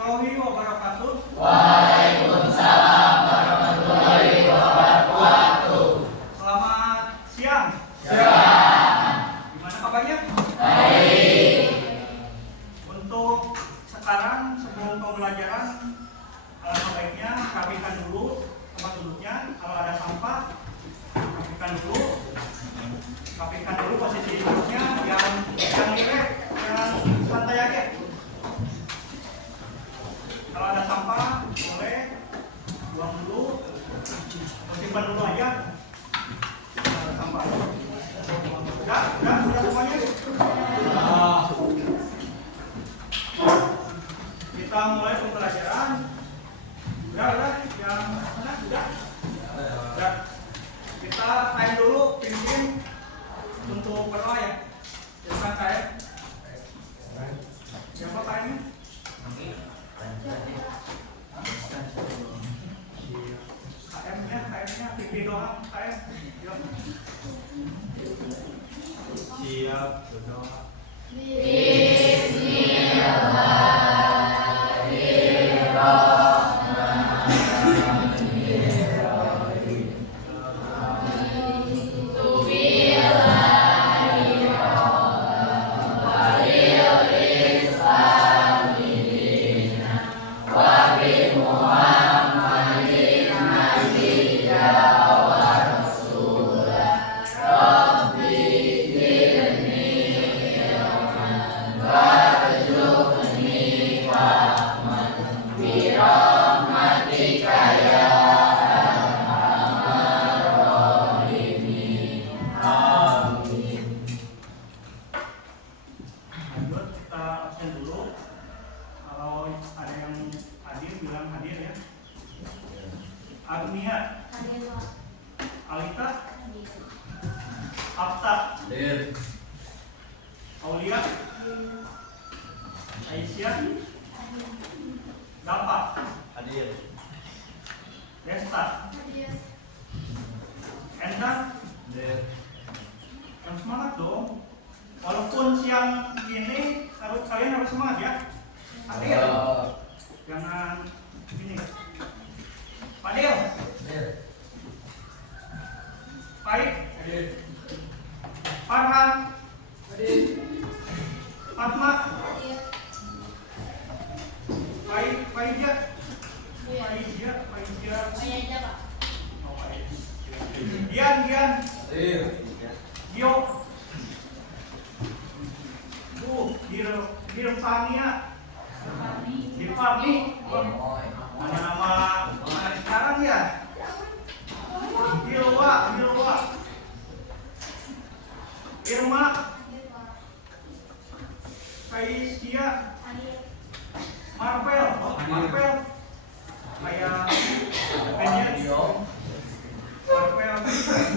warahmatullahi wabarakatuh. Waalaikumsalam warahmatullahi wabarakatuh. Selamat siang. Siang. Gimana kabarnya? Baik. Untuk sekarang sebelum pembelajaran, alangkah baiknya rapikan dulu tempat duduknya. Kalau ada sampah, rapikan dulu posisi duduknya, yang rileks, yang santai aja. Kalau ada sampah, boleh buang dulu, simpan dulu aja. Ada sampah. Udah semuanya. Kita mulai pembelajaran. Udah, yang mana? Udah. Kita time dulu, pimpin untuk berdoa ya. Silakan time. Siapa time-nya? KM-nya pimpin doang, KM. Yuk. Siap, berdoa. Lanjut, kita absen dulu. Kalau ada yang hadir, bilang hadir ya. Agnia, Alita, Afta, Hadir. Aulia, Aisyah, Dapa, Hadir. Desta, Endang. Hadir. Yang semangat dong. Walaupun siang ini kalian harus semangat ya. Hadir. Jangan ini. Fadil, Hadir. Faik, Hadir. Farhan, Hadir. Fatma, Faijah. Oh, Faik. Dian, Hadir. Gio, Dirfania, Dirfani. Ada nama sekarang ya? Dilwa, Irma, Kaisia, Marvel, kayak Avengers, Marvel,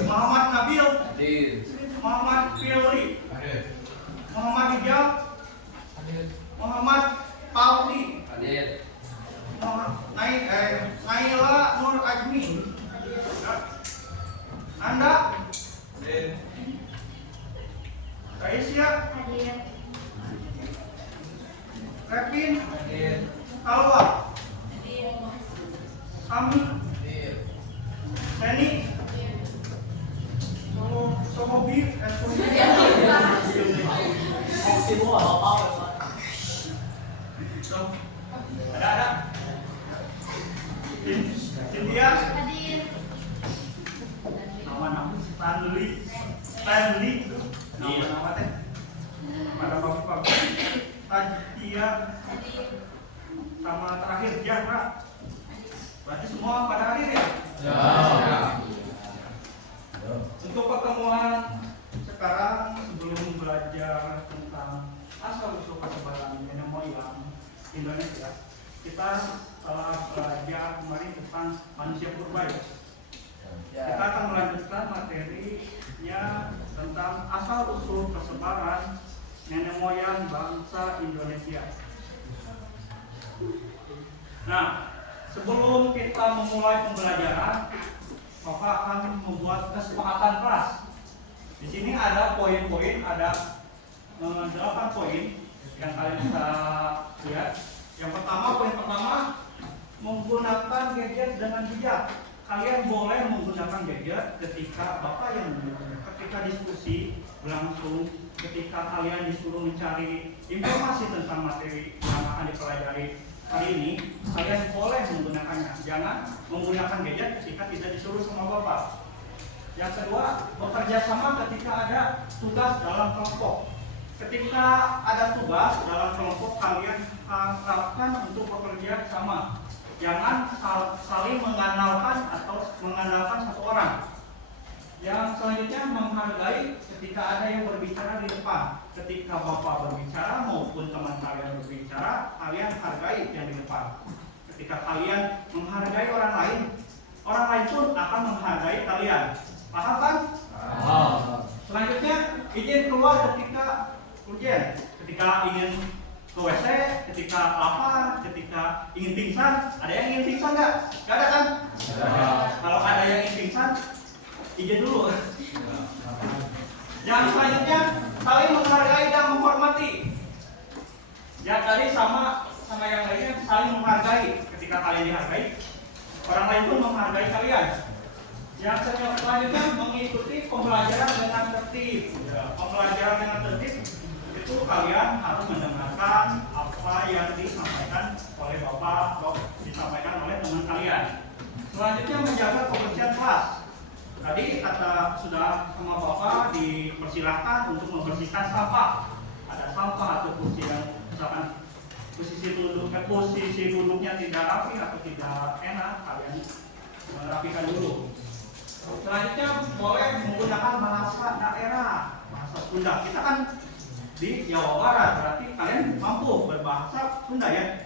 Muhammad Nabil, Hadir. Muhammad Firly, Hadir. Muhammad Hijab, Hadir. Muhammad Pauli, Hadir. Naila Nur Ajmi, Anda, Hadir. Kaisia, Kevin, Hadir. Alwa, Sami, Hadir. Seni, Sohobi, ada. Cynthia, nama Stanley, nama teh. Pada bapak Tajia, sama terakhir Jahra. Berarti semua pada hadir ya? Untuk pertemuan sekarang sebelum belajar tentang asal usul persebaran nenek moyang Indonesia, kita telah belajar kemarin tentang manusia purba ya. Kita akan melanjutkan materinya tentang asal usul persebaran nenek moyang bangsa Indonesia. Nah, sebelum kita memulai pembelajaran, Bapak akan membuat kesepakatan kelas. Di sini ada poin-poin, ada 8 poin yang kalian bisa lihat. Yang pertama, poin pertama, menggunakan gadget dengan bijak. Kalian boleh menggunakan gadget ketika Bapak yang ketika diskusi berlangsung, ketika kalian disuruh mencari informasi tentang materi yang akan dipelajari hari ini, kalian boleh menggunakannya. Jangan menggunakan gadget ketika tidak disuruh sama Bapak. Yang kedua, bekerja sama ketika ada tugas dalam kelompok. Ketika ada tugas dalam kelompok, kalian harapkan untuk bekerja sama. Jangan saling mengandalkan atau mengandalkan satu orang. Yang selanjutnya, menghargai ketika ada yang berbicara di depan. Ketika Bapak berbicara maupun teman kalian berbicara, kalian hargai yang di depan. Ketika kalian menghargai orang lain pun akan menghargai kalian. Paham kan? Selanjutnya, izin keluar ketika ujian. Ketika ingin ke WC, ketika lapar, ketika ingin pingsan. Ada yang ingin pingsan nggak? Nggak ada kan? Kalau ada yang ingin pingsan, izin dulu. Yang selanjutnya, saling menghargai dan menghormati. Ya tadi sama yang lainnya, saling menghargai. Ketika kalian dihargai, orang lain pun menghargai kalian. Yang selanjutnya, mengikuti pembelajaran dengan tertib. Ya, pembelajaran dengan tertib itu kalian harus mendengarkan apa yang disampaikan oleh Bapak atau disampaikan oleh teman kalian. Selanjutnya, menjaga kebersihan kelas. Tadi kata sudah sama Bapak dipersilahkan untuk membersihkan sampah. Ada sampah atau kursi yang misalkan posisi duduknya tidak rapi atau tidak enak, kalian merapikan dulu. Selanjutnya, boleh menggunakan bahasa daerah, bahasa Sunda. Kita kan di Jawa Barat, berarti kalian mampu berbahasa Sunda ya.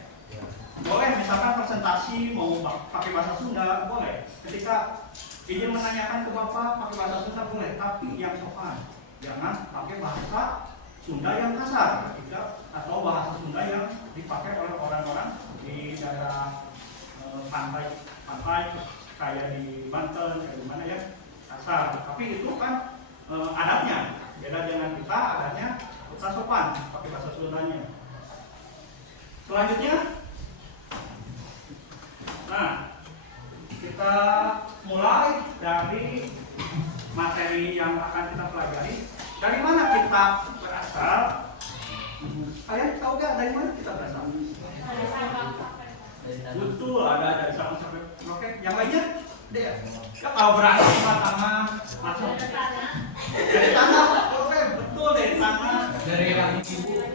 Boleh misalkan presentasi mau pakai bahasa Sunda, boleh. Ketika ingin menanyakan ke Bapak pakai bahasa Sunda boleh, tapi yang sopan. Jangan pakai bahasa Sunda yang kasar ketika, atau bahasa Sunda yang dipakai oleh orang-orang di daerah pantai kayak di Banten, kayak di mana ya, kasar. Tapi itu kan adatnya. Beda dengan kita, adatnya kita sopan pakai bahasa Sundanya. Selanjutnya, nah, kita mulai dari materi yang akan kita pelajari. Dari mana kita berasal? Kalian tahu gak dari mana kita berasal? Betul, ada dari Sabang sampai Merauke. Yang lainnya? Ada ya? Ya kalau berasal dari tanah, masuk dari tanah. Oke, betul dari tanah. Dari kaki ibu.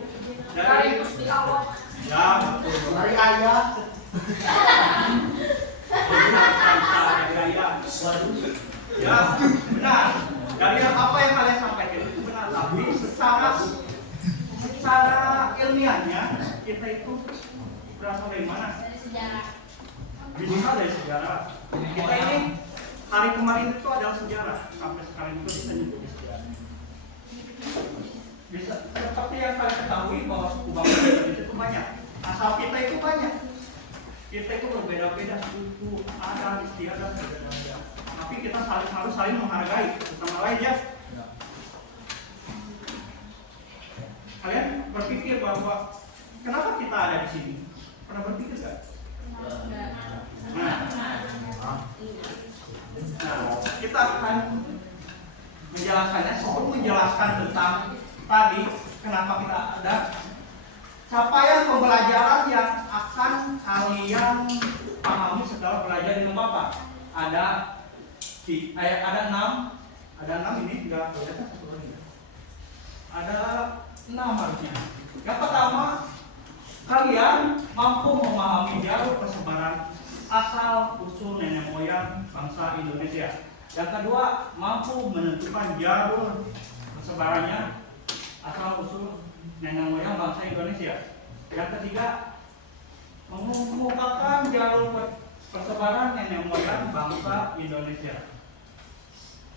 Dari ya, betul. Dari ayah. Ya, benar. Dari apa yang kalian sampaikan itu benar, tapi secara ilmiahnya kita itu berasal dari mana? Dari sejarah. Bisa dari sejarah. Kita ini hari kemarin itu adalah sejarah, sampai sekarang itu bisa menjadi sejarah. Bisa seperti yang kalian ketahui bahwa suku bangsa Indonesia itu banyak, asal kita itu banyak. Kita itu berbeda-beda suku, adat, istiadat, berbeda-beda. Tapi kita harus saling menghargai sama lain ya. Kalian berpikir bahwa kenapa kita ada di sini? Pernah berpikir nggak? Nah, kita akan menjelaskannya. Sebelum menjelaskan tentang tadi kenapa kita ada, capaian pembelajaran yang akan kalian pahami setelah belajar dengan Bapak ada 6 ini, enggak kelihatan satu lagi. Ada 6 harusnya. Yang pertama, kalian mampu memahami jalur persebaran asal usul nenek moyang bangsa Indonesia. Yang kedua, mampu menentukan jalur persebarannya asal usul nenek moyang bangsa Indonesia. Yang ketiga, mengemukakan jalur persebaran nenek moyang bangsa Indonesia.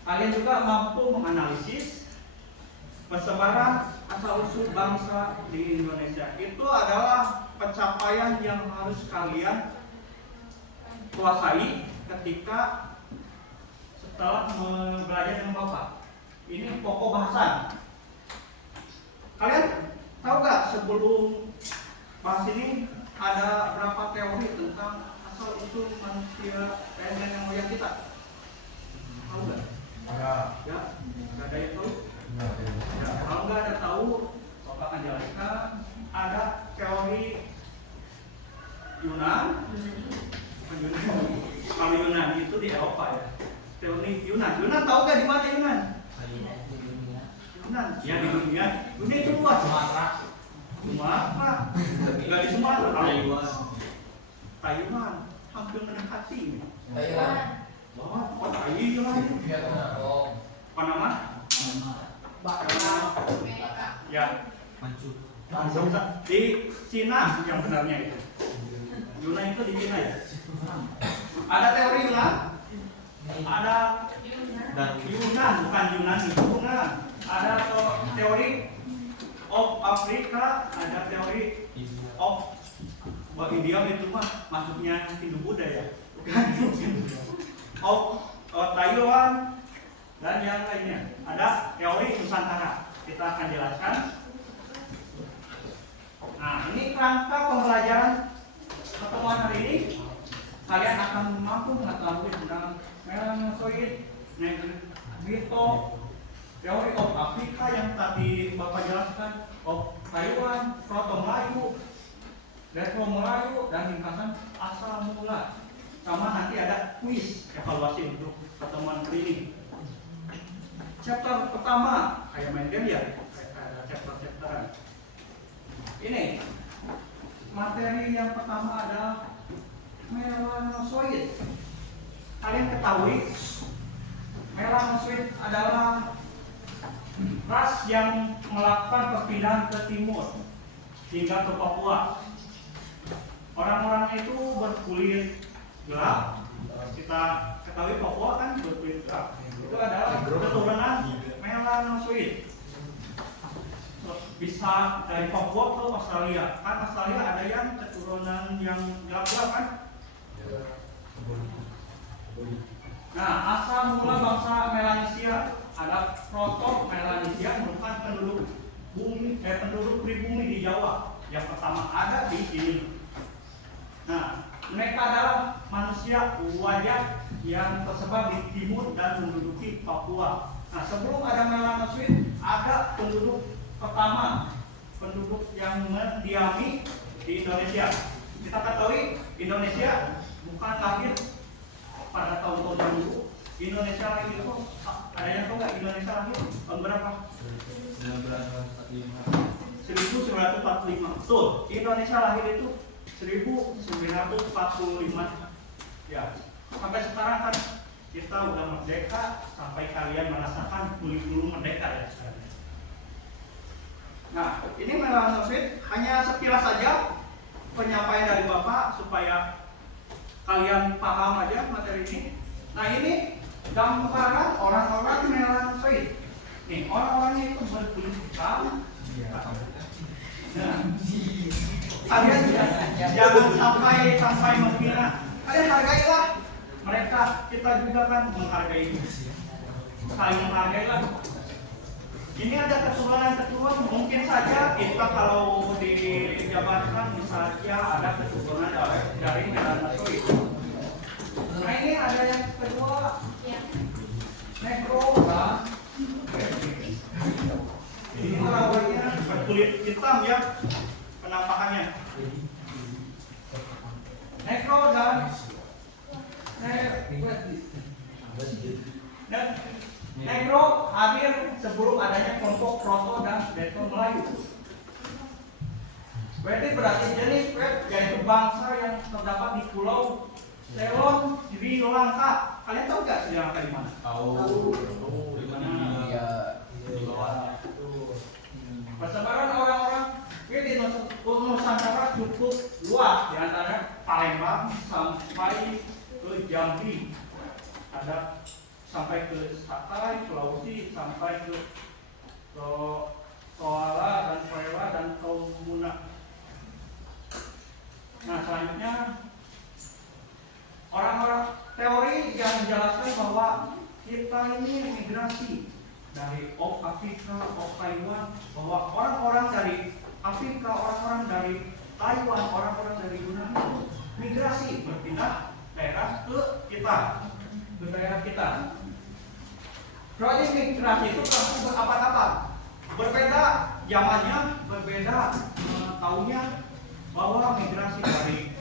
Kalian juga mampu menganalisis persebaran asal-usul bangsa di Indonesia. Itu adalah pencapaian yang harus kalian kuasai ketika setelah belajar dengan Bapak. Ini pokok bahasan. Kalian tahu gak sebelum bahas ini ada berapa teori tentang asal usul manusia nenek moyang kita? Tahu nggak? Ya, nggak ada yang tahu. Ya, kalau nggak ada tahu, Bapak akan jelaskan. Ada teori Yunan. Kalau Yunan itu di Eropa ya. Teori Yunan. Yunan tahu nggak di mana Yunan? Yunan. Ya di dunia. Dunia itu luas. Sumatera. Nggak di Sumatera. Taiwan. Hampir mendekati. Thailand. Oh, Thailand. Vietnam. Panama. Ya. Langsung di Cina yang benarnya itu. Yunan itu di Cina ya. Ada teori Yunan. Ada Yunan, bukan Yunan itu Yunan. Ada teori of Afrika, ada teori of India itu mah maksudnya Hindu Buddha ya. Of Taiwan dan yang lainnya. Ada teori Nusantara. Kita akan jelaskan. Nah, ini rangka pembelajaran pertemuan hari ini. Kalian akan mampu mengetahui tentang melanosoid, negrito, teori of Afrika yang tadi Bapak jelaskan, of Taiwan, Proto Melayu, Retro Melayu, dan ringkasan asal mula. Sama nanti ada kuis evaluasi untuk pertemuan hari ini. Chapter pertama, kayak main game ya, ada chapter-chapteran. Ini materi yang pertama adalah melanosoid. Kalian ketahui melanosoid adalah ras yang melakukan perpindahan ke timur hingga ke Papua. Orang-orang itu berkulit gelap. Kita ketahui Papua kan berkulit gelap. Itu adalah keturunan melanosoid. Bisa dari Papua ke Australia. Kan Australia ada yang keturunan yang gelap-gelap kan? Nah, asal mula bangsa Melanesia ada Proto Melanesia merupakan penduduk pribumi di Jawa. Yang pertama ada di sini. Nah, mereka adalah manusia wajah yang tersebar di timur dan menduduki Papua. Nah, sebelum ada Melanosoid, ada penduduk pertama, penduduk yang mendiami di Indonesia. Kita ketahui Indonesia bukan lahir pada tahun-tahun dahulu. Indonesia lahir itu ada yang tahu nggak Indonesia lahir tahun berapa? 1945. Betul. Indonesia lahir itu 1945. Ya. Sampai sekarang kan kita udah merdeka, sampai kalian merasakan kurikulum merdeka ya sekarang. Nah, ini Melanosoid hanya sekilas saja penyampaian dari Bapak supaya kalian paham aja materi ini. Nah, ini gambaran orang-orang Melanosoid. Nih, orang-orangnya itu berkulit hitam. Nah, kalian jangan sampai menghina. Kalian hargailah mereka. Kita juga kan menghargai, saling menghargailah. Ini ada keturunan mungkin saja kita kalau dijabarkan misalnya ada keturunan dari Melanosoid. Nah, ini ada yang kedua, Negro kan. Ini orangnya berkulit hitam ya penampakannya. Negro dan Negro hadir sebelum adanya kelompok Proto dan Retro Melayu. Berarti jenis yaitu bangsa yang terdapat di Pulau Ceylon, Sri Lanka. Kalian tahu nggak Sri Lanka di mana? Tahu. Di mana? Iya. Persebaran orang-orang di Nusantara cukup luas, di antara Palembang sampai ke Jambi, ada sampai ke Sakai, Sulawesi, sampai ke Toala dan Koela dan Tomuna. Nah, selanjutnya orang-orang teori yang menjelaskan bahwa kita ini migrasi dari Afrika, Taiwan, bahwa orang-orang dari Afrika, orang-orang dari Taiwan, orang-orang dari migrasi itu berlangsung berabad-abad. Berbeda zamannya, berbeda tahunnya, bahwa migrasi dari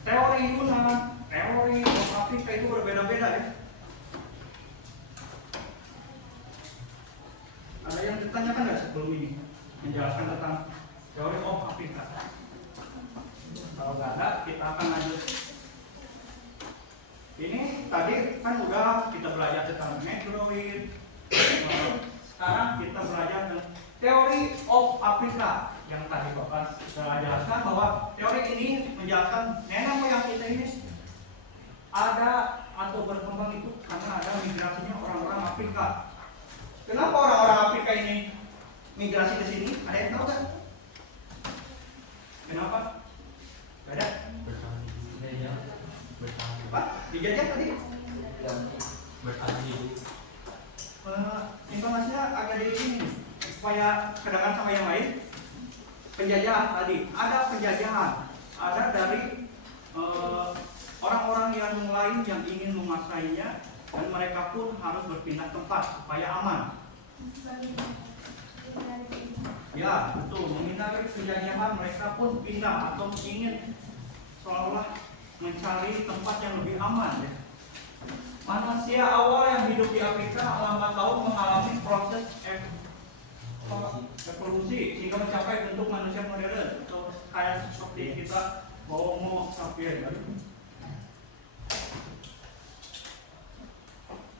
teori Yunan, teori Afrika itu berbeda-beda ya. Ada yang ditanyakan nggak sebelum ini menjelaskan tentang teori Afrika? Kalau nggak ada, kita akan lanjut. Ini tadi kan udah kita belajar tentang negroid. Sekarang kita belajar tentang teori of Afrika yang tadi Bapak telah jelaskan bahwa teori ini menjelaskan nenek moyang kita ini ada atau berkembang itu karena ada migrasinya orang-orang Afrika. Kenapa orang-orang Afrika ini migrasi ke sini? Ada yang tahu kan? Kenapa? Gak ada? Pak, dijajah tadi? Bertahan hidup. Informasinya agak di sini supaya kedengaran sama yang lain. Penjajahan tadi, ada penjajahan, ada dari orang-orang yang lain yang ingin menguasainya dan mereka pun harus berpindah tempat supaya aman. Ya, betul. Menghindari penjajahan mereka pun pindah atau ingin seolah-olah mencari tempat yang lebih aman. Ya. Manusia awal yang hidup di Afrika lambat laun mengalami proses evolusi sehingga mencapai bentuk manusia modern atau kayak seperti kita Homo sapiens.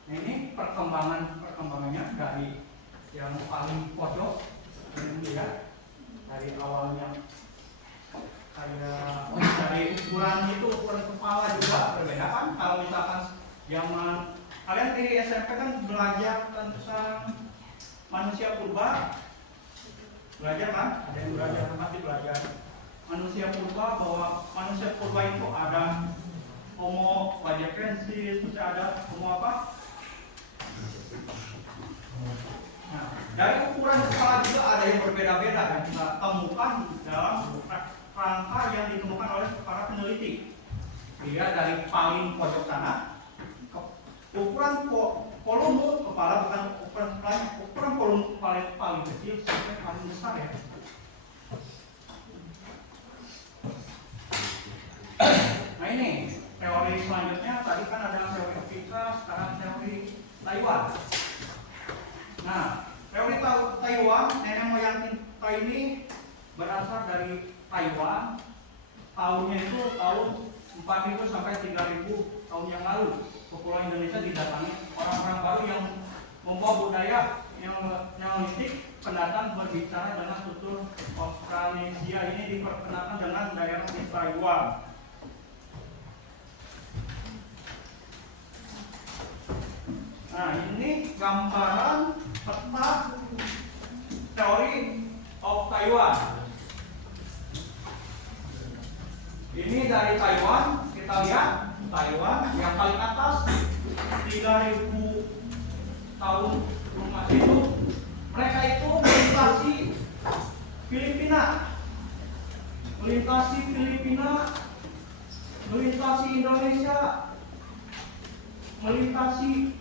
Nah, ini perkembangannya dari yang paling pojok ini ya, dari awalnya kayak dari ukuran itu, ukuran kepala juga berbeda kan. Kalau misalkan zaman kalian di SMP kan belajar tentang manusia purba, belajar kan? Ada yang belajar, pasti belajar manusia purba, bahwa manusia purba itu ada Homo fajiensis, terus ada Homo apa? Nah, dari ukuran kepala juga ada yang berbeda-beda dan kita temukan dalam rangka yang ditemukan oleh para peneliti. Dia dari paling pojok sana, ukuran kolom kepala, bukan ukuran kolom paling kecil sampai paling besar ya. Nah ini teori selanjutnya, tadi kan ada teori Afrika, sekarang teori Taiwan. Nah, teori Taiwan, nenek moyang kita ini berasal dari Taiwan. Tahunnya itu tahun 4000 sampai 3000 tahun yang lalu. Kepulauan Indonesia didatangi orang-orang baru yang membawa budaya yang neolitik. Pendatang berbicara dengan tutur Australasia, ini diperkenalkan dengan daerah di Taiwan. Nah, ini gambaran peta teori of Taiwan. Ini dari Taiwan, kita lihat Taiwan yang paling atas 3000 tahun rumah itu. Mereka itu melintasi Filipina, melintasi Indonesia, melintasi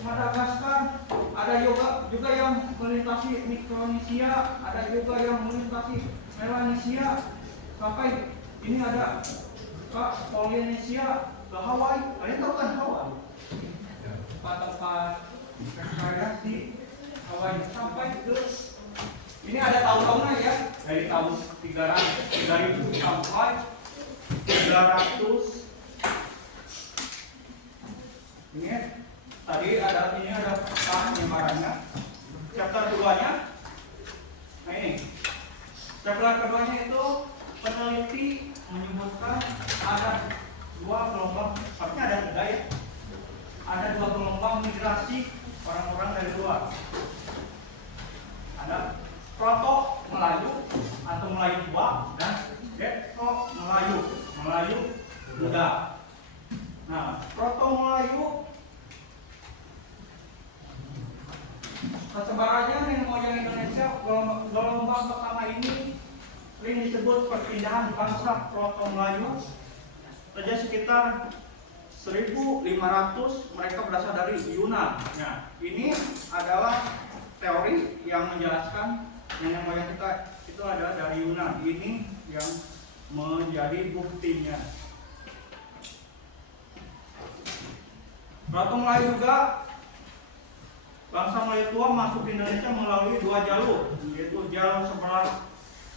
Madagaskar, ada juga yang melintasi Mikronesia, ada juga yang melintasi Melanesia, sampai ini ada ke Polinesia, ke Hawaii. Kalian tahu kan Hawaii? Tempat-tempat rekreasi Hawaii sampai ke ini ada tahun-tahunnya ya, dari tahun 3000 sampai 300. Ini tadi ada penyebarannya. Chapter keduanya. Nah ini. Chapter keduanya itu peneliti menyebutkan ada dua gelombang, artinya ada tiga ya. Ada dua gelombang migrasi orang-orang dari luar. Ada Proto Melayu atau Melayu tua dan Retro Melayu muda. Nah, Proto Melayu persebarannya nenek moyang Indonesia gelombang pertama ini sering disebut perpindahan bangsa Proto Melayu. Terjadi sekitar 1500 mereka berasal dari Yunan. Nah, ini adalah teori yang menjelaskan nenek moyang kita itu adalah dari Yunan. Ini yang menjadi buktinya. Ratu Melayu juga, bangsa Melayu tua masuk ke Indonesia melalui 2 jalur, yaitu jalur sebelah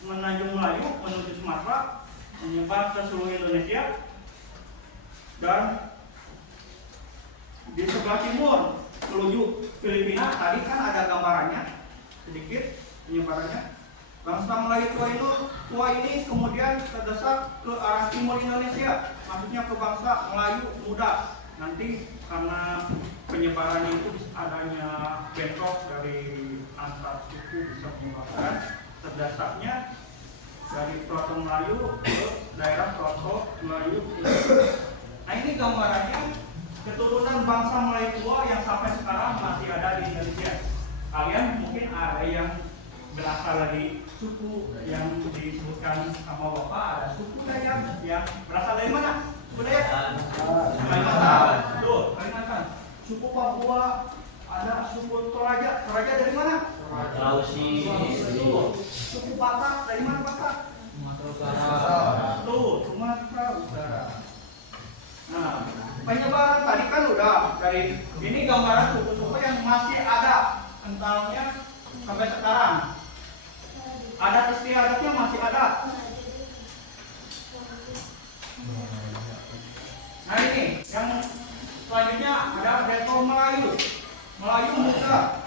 Menanjung Melayu menuju Sumatera menyebar ke seluruh Indonesia, dan di sebelah timur menuju Filipina. Tadi kan ada gambarannya sedikit penyebarannya. Bangsa Melayu tua ini kemudian terdesak ke arah timur Indonesia, maksudnya ke bangsa Melayu muda. Nanti karena penyebarannya itu adanya bentrok dari antar suku bisa menyebabkan terdesaknya dari pelosok Melayu ke daerah pelosok Melayu. Nah, ini gambarannya keturunan bangsa Melayu tua yang sampai sekarang masih ada di Indonesia. Kalian mungkin ada yang berasal dari suku yang disebutkan sama Bapak, ada suku Dayak yang berasal dari mana? Suku Dayak? Kalimantan. Betul, Kalimantan. Suku Papua, ada suku Toraja. Toraja dari mana? Sulawesi. Betul. Suku Batak dari mana Batak? Sumatera Utara. Betul, Sumatera Utara. Nah, penyebaran tadi kan udah dari ini gambaran suku-suku yang masih ada kentalnya sampai sekarang. Adat istiadatnya masih ada. Nah, ini yang selanjutnya ada Dato Melayu. Melayu muda.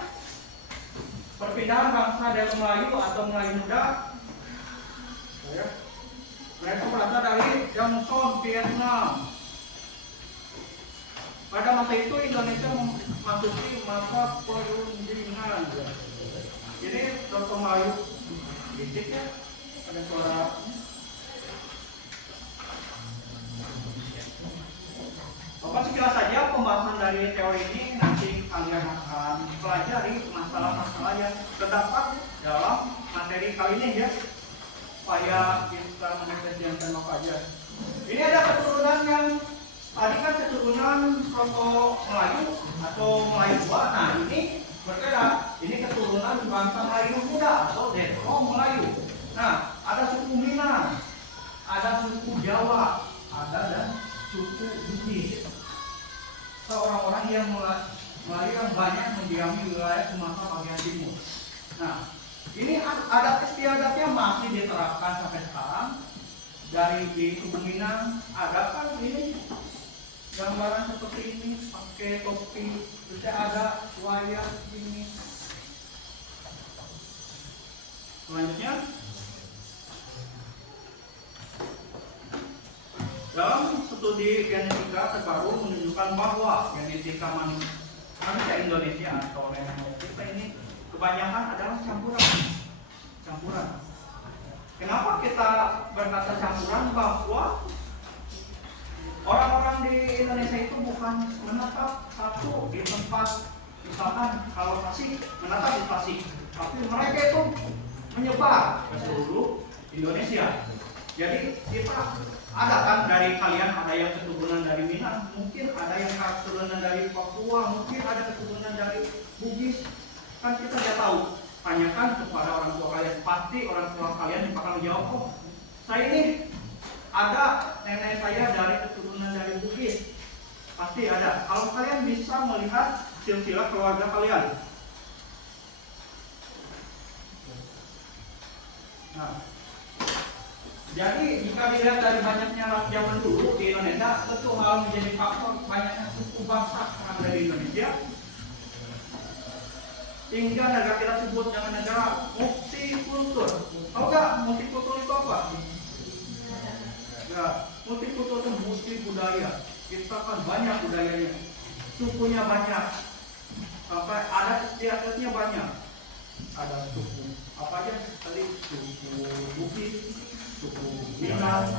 Perpindahan bangsa Dato Melayu atau Melayu muda. Mereka berasal dari Johnson, Vietnam. Pada masa itu Indonesia memasuki masa perundingan. Jadi Dato Melayu sedikit ya, ada suara. Bapak sekilas saja pembahasan dari teori ini, nanti kalian akan pelajari masalah-masalah yang terdapat dalam materi kali ini ya, supaya kita mengekspresikan aja. Ini ada keturunan yang tadi kan keturunan Proto Melayu atau Melayu tua. Nah, ini berbeda. Ini keturunan bangsa Melayu muda atau Dato Melayu. Nah, ada suku Minang, ada suku Jawa, ada dan suku Bugis. Orang-orang yang Melayu yang banyak mendiami wilayah Sumatera bagian timur. Nah, ini adat istiadatnya masih diterapkan sampai sekarang. Dari di suku Minang ada kan ini gambaran seperti ini, pakai topi, terus ada wayang ini. Selanjutnya, dalam studi genetika terbaru menunjukkan bahwa genetika manusia Indonesia atau nenek moyang kita ini kebanyakan adalah campuran. Kenapa kita berkata campuran? Bahwa orang-orang di Indonesia itu bukan menetap satu di tempat, misalkan kalau Tasik menetap di Tasik, tapi mereka itu menyebar ke seluruh Indonesia. Jadi kita ada kan dari kalian ada yang keturunan dari Minang, mungkin ada yang keturunan dari Papua, mungkin ada keturunan dari Bugis. Kan kita tidak tahu. Tanyakan kepada orang tua kalian, pasti orang tua kalian bakal menjawab, oh saya ini ada nenek saya dari keturunan dari Bugis. Pasti ada. Kalau kalian bisa melihat silsilah keluarga kalian. Nah, jadi jika dilihat dari banyaknya rakyat zaman dulu di Indonesia, tentu hal menjadi faktor banyaknya suku bangsa yang ada di Indonesia. Hingga negara kita sebut dengan negara multikultur. Tahu nggak multikultur itu apa? Ya, multikultur itu multi budaya. Kita kan banyak budayanya, sukunya banyak, sampai adat istiadatnya banyak. Ada suku apa aja tadi, suku Bugis, suku Minang,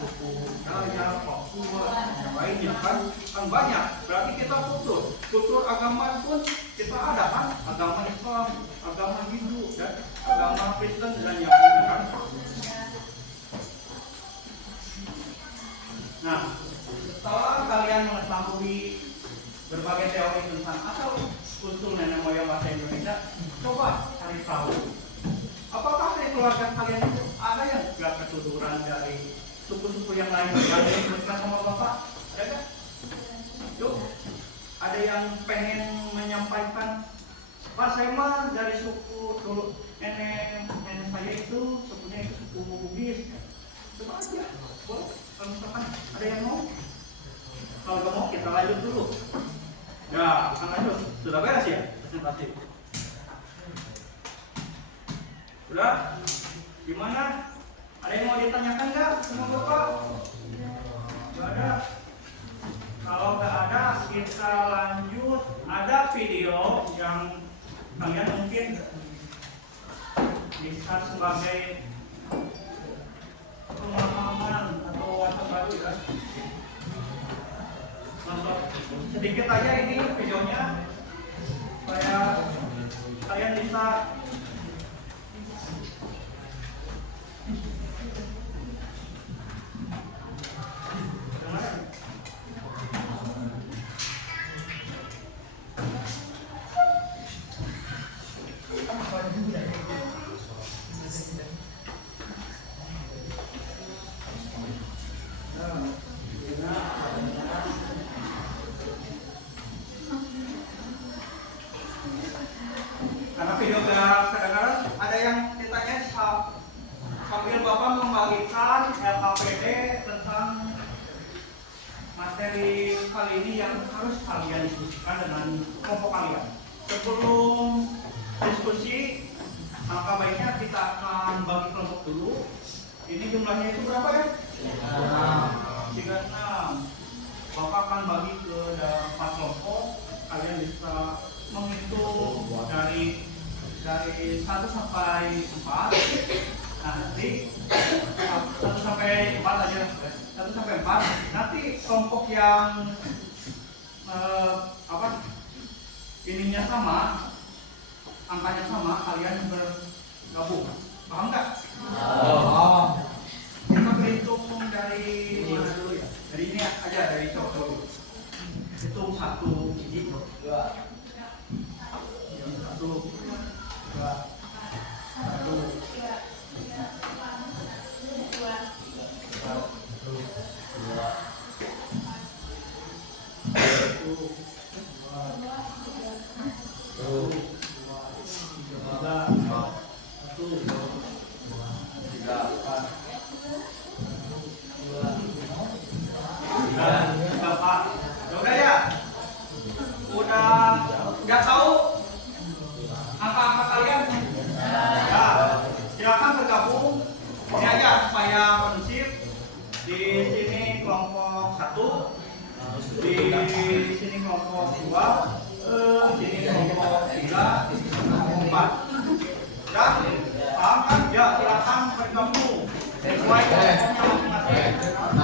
suku Dayak, Papua, yang lainnya kan banyak. Berarti kita kultur agama pun kita ada kan, agama Islam, agama Hindu, dan agama Kristen dan yang lainnya kan. Nah, setelah kalian mengetahui berbagai teori tentang asal usul nenek moyang bahasa Indonesia? Coba cari tahu. Apakah dari keluarga kalian itu ada yang gak keturunan dari suku-suku yang lain yang disebutkan sama Bapak? Ada gak? Yuk, ada yang pengen menyampaikan, Pak saya mah dari suku dulu nenek saya itu sukunya itu suku Bugis. Coba aja, boleh. Kalau misalkan ada yang mau, kalau nggak mau kita lanjut dulu. Ya, kita lanjut. Sudah beres ya presentasi? Sudah? Gimana? Ada yang mau ditanyakan nggak sama Bapak? Nggak ada. Kalau nggak ada, kita lanjut. Ada video yang kalian mungkin bisa sebagai pemahaman atau watak baru ya. Nonton sedikit aja ini videonya supaya kalian bisa dengar. Karena video kedengaran ada yang ditanya sambil Bapak membagikan LKPD tentang materi kali ini yang harus kalian diskusikan dengan kelompok kalian. Sebelum diskusi, maka baiknya kita akan bagi kelompok dulu. Ini jumlahnya itu berapa ya? 36. Bapak akan bagi ke dalam 4 kelompok. Kalian bisa menghitung dari 1 sampai 4. Nah, nanti 1 sampai 4 aja. 1 sampai 4. Nanti kelompok yang ininya sama, angkanya sama, kalian bergabung. Paham nggak? Kita berhitung dari mana dulu ya? Dari ini aja, dari cowok dulu. Hitung 1, 2, udah ya? Udah tahu angka-angka kalian? Ya, silakan bergabung. Ini aja supaya kondusif. Di sini kelompok 1, di sini kelompok 2, di sini kelompok 3, di sini kelompok 4. Ya, paham kan? Ya, silakan bergabung. Sesuai kelompoknya masing-masing.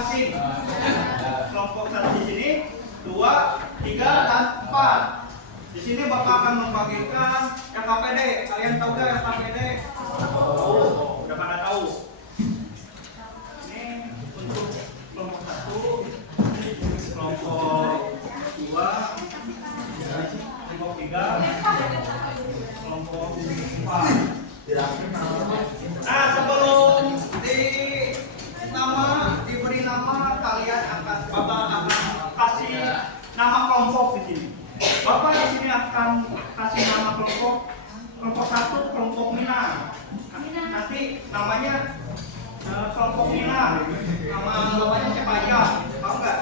masing-masing. Kelompok 1 di sini, 2, 3, dan 4. Di sini Bapak akan membagikan KPD. Kalian tahu gak yang KPD? Oh, udah pada tahu. Ini untuk kelompok 1, kelompok 2, kelompok 3, kelompok 4. Nah, sebelum diberi nama, kalian Bapak akan kasih nama kelompok di sini. Bapak di sini akan kasih nama kelompok 1, kelompok Mina. Nanti namanya kelompok Mina. Namanya siapa aja? Tahu nggak?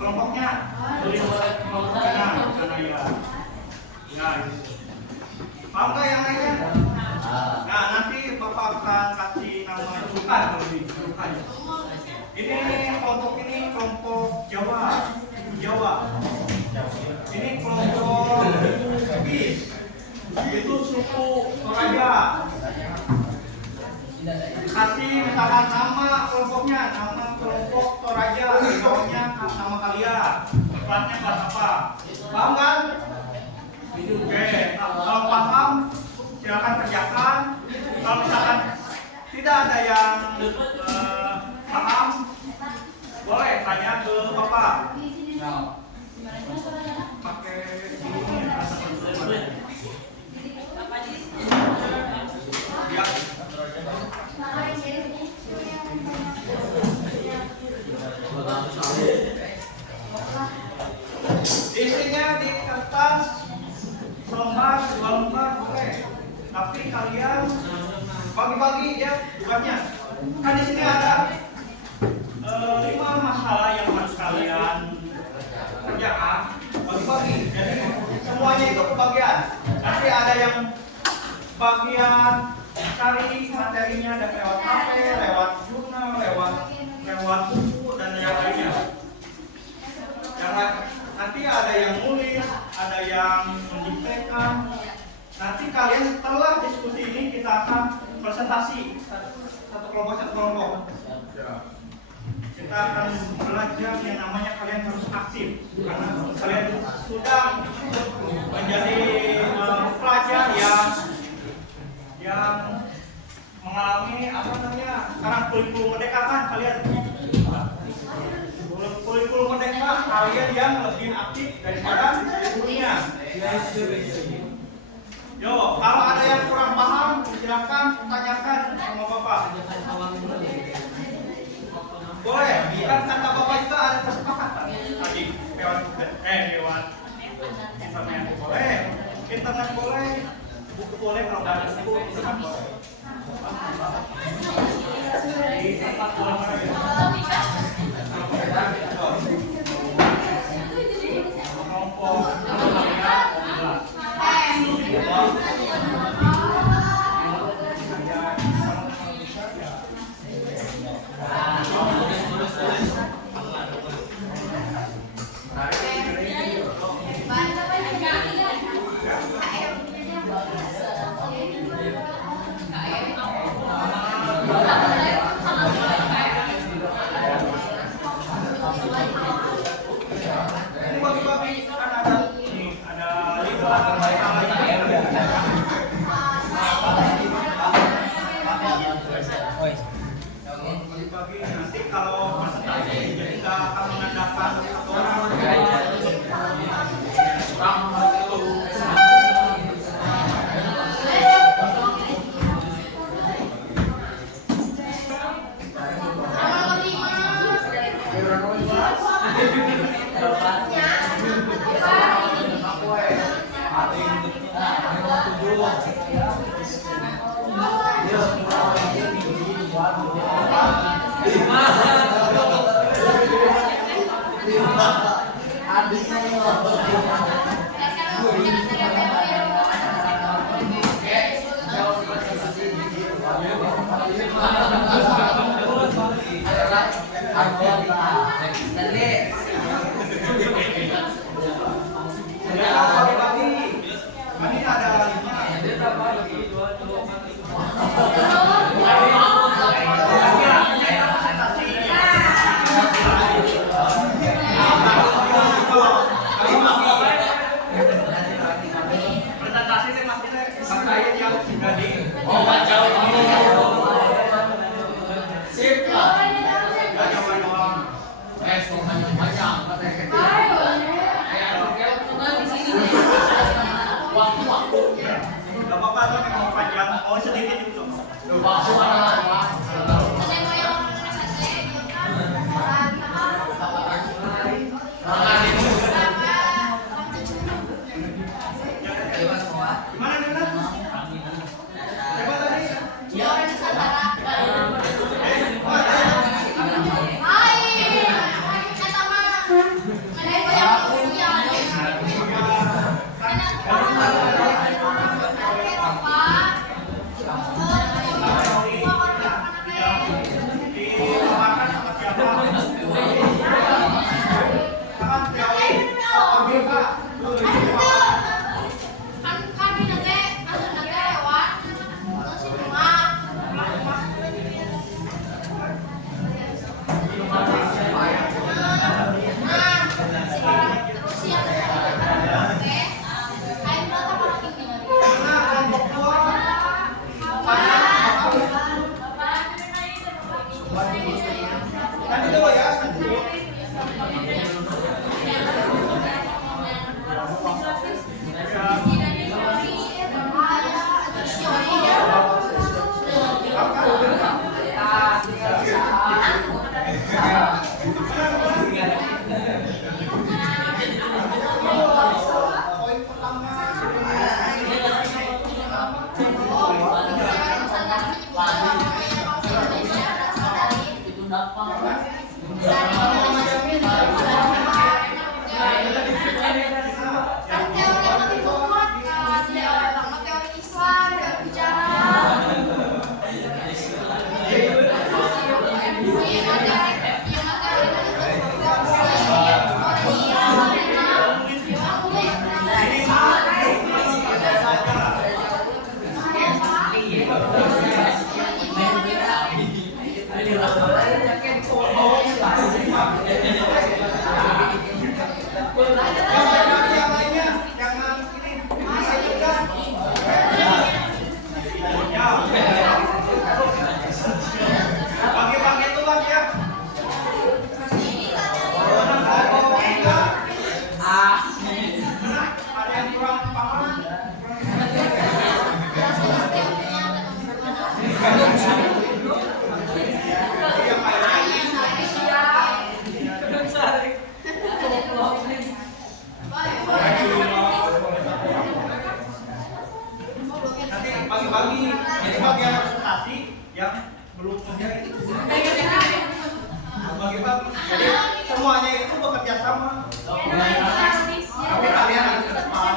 Kelompoknya tulis kelompok Mina karena ya. Ya, gitu. Paham nggak yang lainnya? Nah, nanti Bapak akan kasih nama julukan kalau ini julukannya. Ini kelompok Jawa. Jawa. Ini kelompok Bis. Itu suku Toraja. Kasih misalkan nama kelompoknya, nama kelompok Toraja, bawahnya nama kalian. Kelasnya kelas apa? Paham kan? Oke, kalau paham silakan kerjakan. Kalau misalkan tidak ada yang paham, boleh tanya ke Bapak. Pakai ini ya. Isinya di kertas lembar, 2 lembar boleh. Tapi kalian bagi-bagi ya tugasnya. Kan di sini ada 5 masalah yang harus kalian kerjakan. Bagi-bagi. Jadi semuanya itu kebagian. Nanti ada yang bagian cari materinya dan lewat HP, lewat jurnal, lewat buku dan yang lainnya. Nanti ada yang nulis, ada yang mendiktekan. Nanti kalian setelah diskusi ini kita akan presentasi satu kelompok. Kita akan belajar yang namanya kalian harus aktif karena kalian sudah menjadi pelajar yang mengalami apa namanya sekarang kurikulum merdeka kan kalian. Kurikulum merdeka kalian yang lebih aktif daripada gurunya. Yo, kalau ada yang kurang paham silakan tanyakan sama Bapak. Boleh, kan kata Bapak juga ada kesepakatan tadi lewat internet boleh, internet boleh, buku boleh kalau nggak ada buku itu kan boleh. Di tempat mana ya? Nanti kalau presentasi jadi nggak akan menandakan Ini ada 5. Gak apa-apa tapi mau panjang, mau sedikit juga. Gimana? Coba tadi. Dimakan sama siapa? Makan teori. Ambil Kak. Nanti dulu ya, nanti dulu. Poin pertama. Yang lainnya, jangan ini disajikan. Bagi-bagi tugas ya. Ada yang kurang paham? Nanti bagi-bagi, jadi bagian presentasi yang belum kerja itu bagi-bagi. Jadi semuanya itu bekerja sama. Tapi kalian harus paham.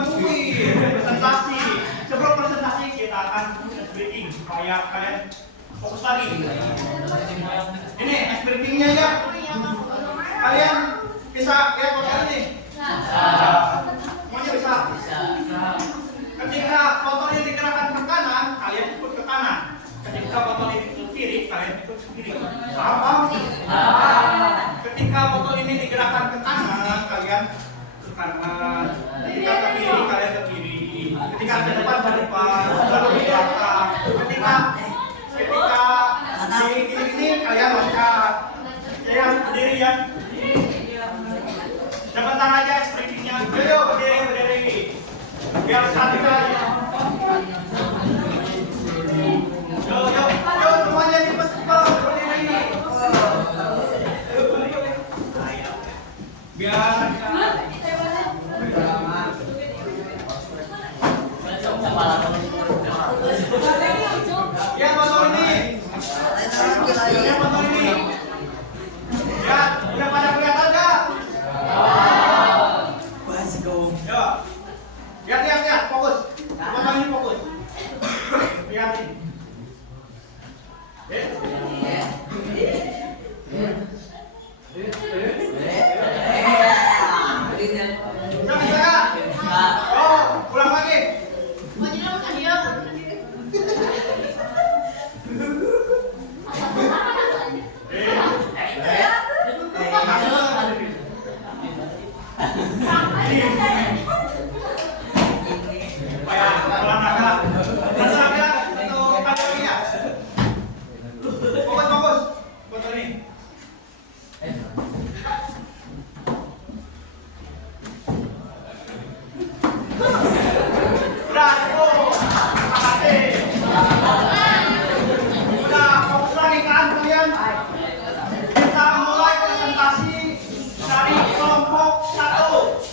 Presentasi. Sebelum presentasi kita akan breaking. supaya kalian fokus lagi. Ini ice breakingnya ya. Kalian bisa lihat foto ini? Semuanya bisa. Ketika foto ini digerakkan ke kanan, kalian ikut ke kanan. Ketika foto ini ke kiri, kalian ikut ke kiri. Paham? Ketika foto ini digerakkan ke kanan, kalian ke kanan. Ketika ke kiri, kalian ke kiri. Ketika ke depan, lalu ke belakang. Ketika di ini kalian loncat. Saya berdiri ya. Sebentar aja springnya. Ayo berdiri. Biar cantik lagi. Yo semuanya cepat berdiri. Biar foto ini. Ya, udah pada kelihatan enggak? Yo. Lihat, fokus. Foto ini fokus. Lihat ini. Oh, ulang lagi.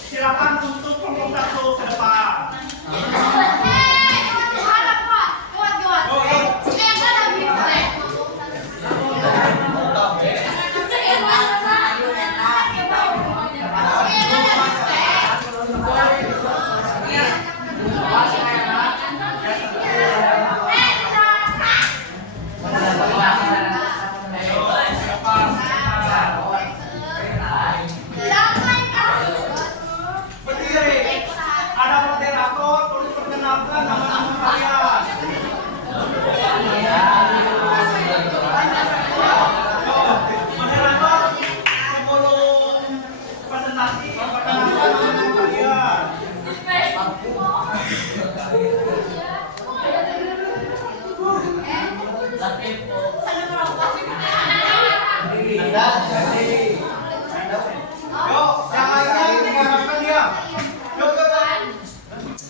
Silakan untuk kelompok 1 ke depan.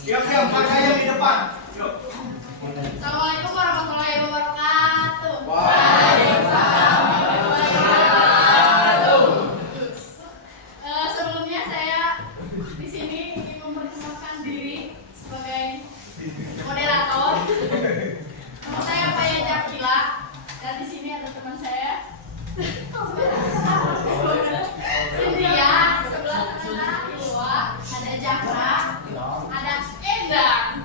Diam, pakainya di depan. Yuk. Assalamualaikum warahmatullahi wabarakatuh. Sebelumnya saya di sini ingin memperkenalkan diri sebagai moderator. Nama saya Faya Jakila dan di sini ada teman saya. Cynthia, sebelah sana Ilwa, ada Jakra, ada Endang.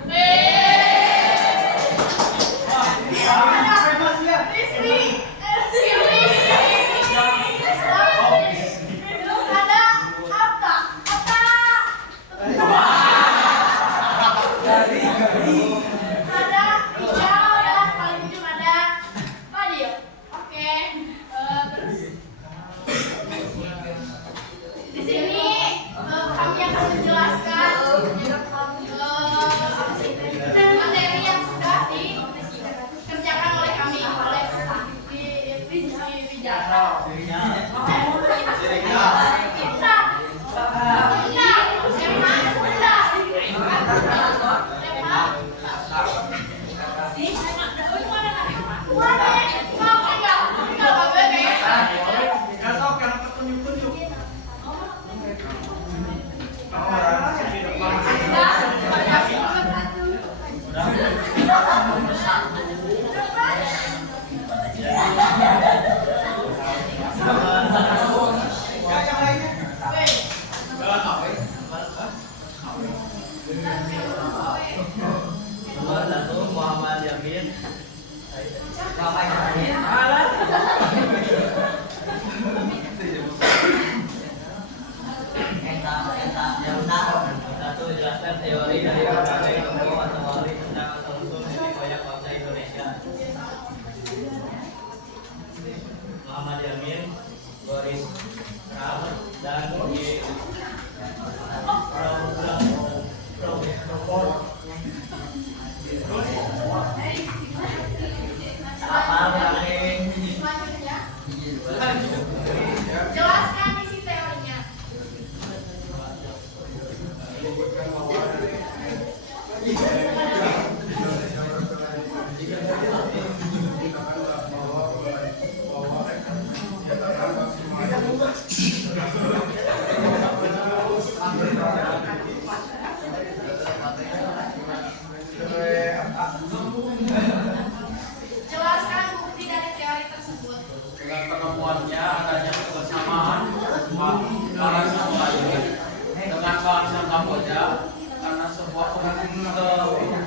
Kebetulan.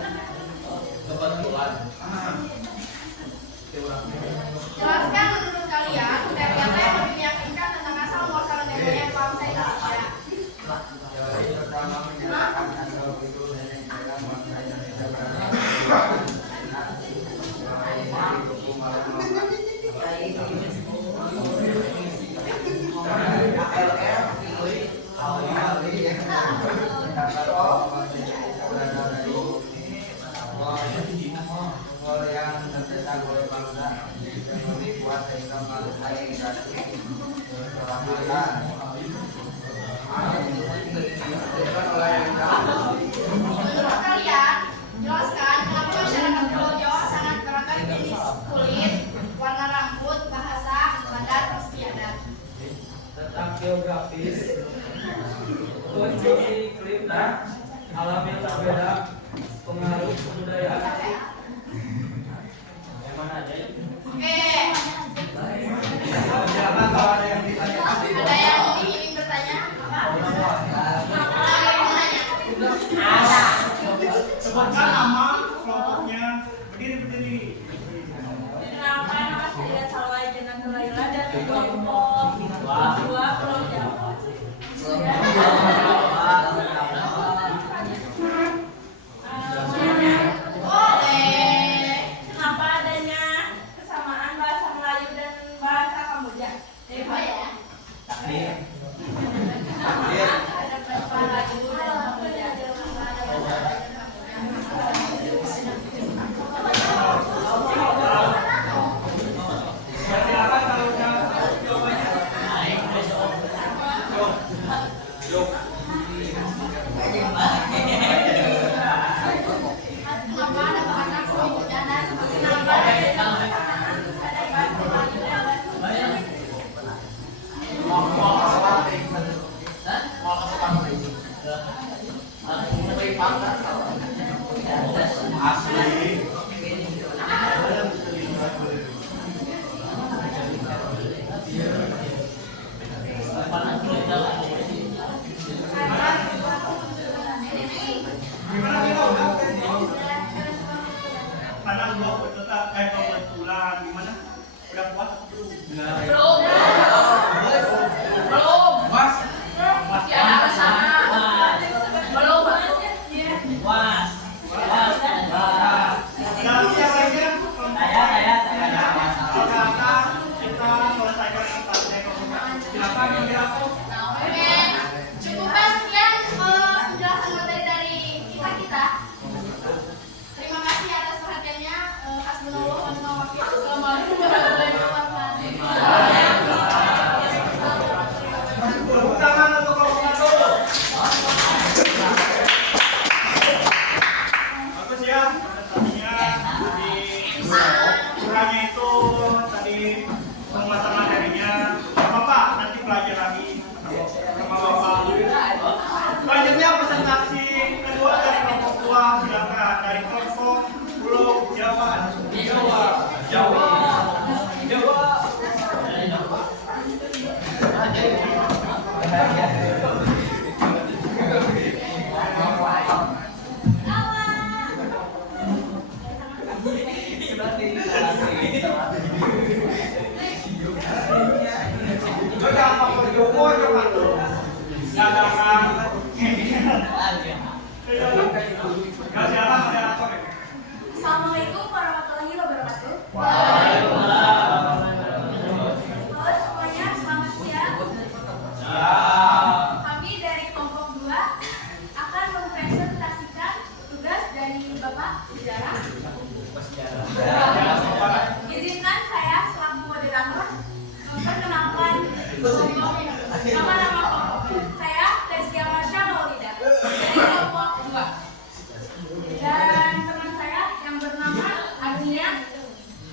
Jelaskan menurut kalian tema yang lebih meyakinkan tentang asal muasal negaranya bangsa Indonesia. Teori pertama menyerahkan asal usul nenek moyang bangsa Indonesia yang terdesak oleh bangsa yang lebih kuat sehingga bangsa Menurut kalian, jelaskan kenapa masyarakat Pulau Jawa sangat beragam jenis kulit, warna rambut, bahasa, adat, istiadat. Tentang geografis, kondisi iklim dan alam yang berbeda, pengaruh kebudayaan. Yang mana aja? Oke, Silakan kalau ada yang ditanya. ada yang ingin bertanya? Apa? Ada yang bertanya? Sebutkan nama kelompoknya. Berdiri. Kenalkan, nama saya Salwa Jenaka Laila dari kelompok 2 Pulau Jawa. Boleh. Kenapa adanya kesamaan bahasa Melayu dan bahasa Kamboja? Oh ya. Ada bahasa Melayu dan Kamboja. Silakan kalau udah jawabannya. Kenapa ada bahasa Kamboja dan kenapa Ada bahasa Melayu dan bahasa Asli. Gimana kita udah? Karena kebetulan gimana? Udah puas atau belum? belum. Belum. Mas. Masih ada kesana. Belum. Was. Dan yang lainnya, Saya. silakan kita selesaikan tentang ekonomi. Silakan yang dilakukan. Oke, cukupkan sekian penjelasan materi dari kita. Terima kasih atas perhatiannya. Hasbunallah wa ni'mal wakil. Assalamualaikum warahmatullahi wabarakatuh. Tepuk tangan untuk kelompok dulu. Bagus ya, tadinya di kurangnya itu tadi pembahasan materinya. Gak apa-apa, nanti belajar lagi sama Bapak. Selanjutnya presentasi kedua dari kelompok 2, silakan dari kelompok Pulau Jawa. Jangan pakai Joko, jangan tuh. Silakan. Silakan moderator. Assalamualaikum warahmatullahi wabarakatuh. Halo semuanya, selamat siang. Kami dari kelompok 2 akan mempresentasikan tugas dari Bapak Sejarah. Izinkan saya selaku moderator memperkenalkan nama-nama kelompok. Saya Tezkia Marsha Maulida dari kelompok 2. Dan teman saya yang bernama Agnia,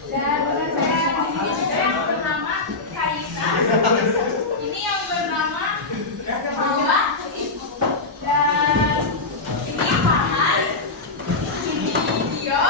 dan teman saya di sini juga yang bernama Kaisa. Ini yang bernama Paula, dan ini Farhan, ini Dio,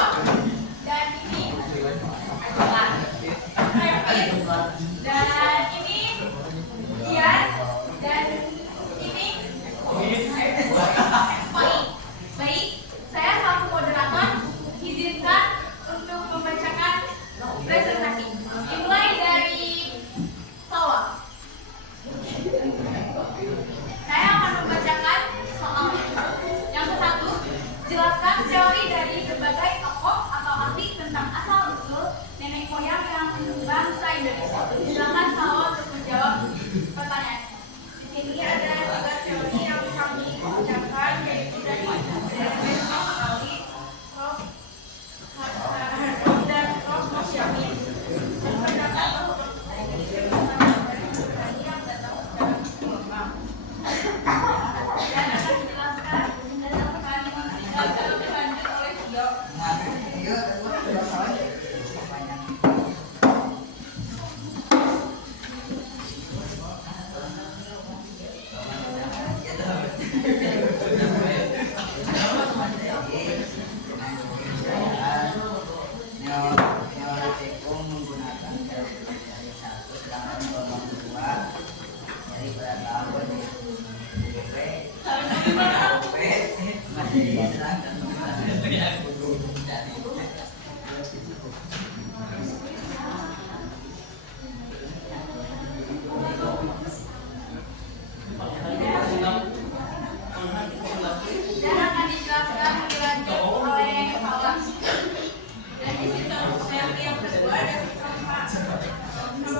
menjelaskan teori dari berbagai tokoh atau ahli tentang asal-usul nenek moyang yang bangsa Indonesia. Silakan Salwa untuk menjawab pertanyaan. Di sini ada 3 teori yang kami ucapkan, yaitu dari ahli Prof. Harto dan Prof. Mosyami. Berpendapat bahwa bangsa Indonesia bersama dari Belanda yang datang secara berkembang. Dan akan dijelaskan dan akan Dilanjut oleh Tio. Neolitikum menggunakan teori dari 1 sedangkan gelombang 2 dari pada tahun UP masih diserahkan dan akan dijelaskan dilanjut oleh Salwa. Dan di situ teori yang kedua dari Prof.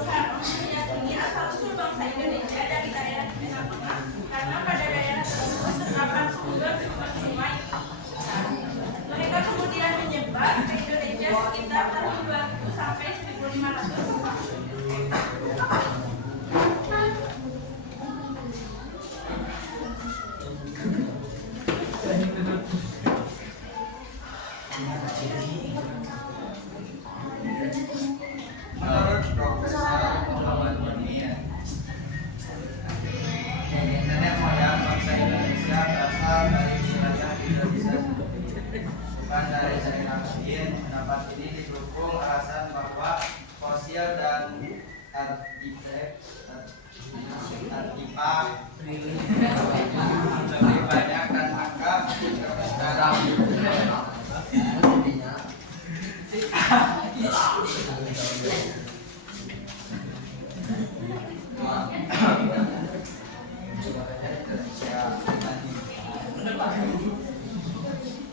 Harto meyakini asal-usul bangsa Indonesia dari daerah Timur Tengah karena pada daerah tersebut terdapat sumber-sumber sungai. Mereka kemudian menyebar ke Indonesia sekitar tahun 2000 sampai 1500. Menurut Profesor Muhammad Munir, nenek moyang bangsa Indonesia berasal dari wilayah Indonesia sendiri, bukan dari daerah lain. Pendapat ini didukung alasan bahwa fosil dan artefak lebih banyak dan angka sekarang.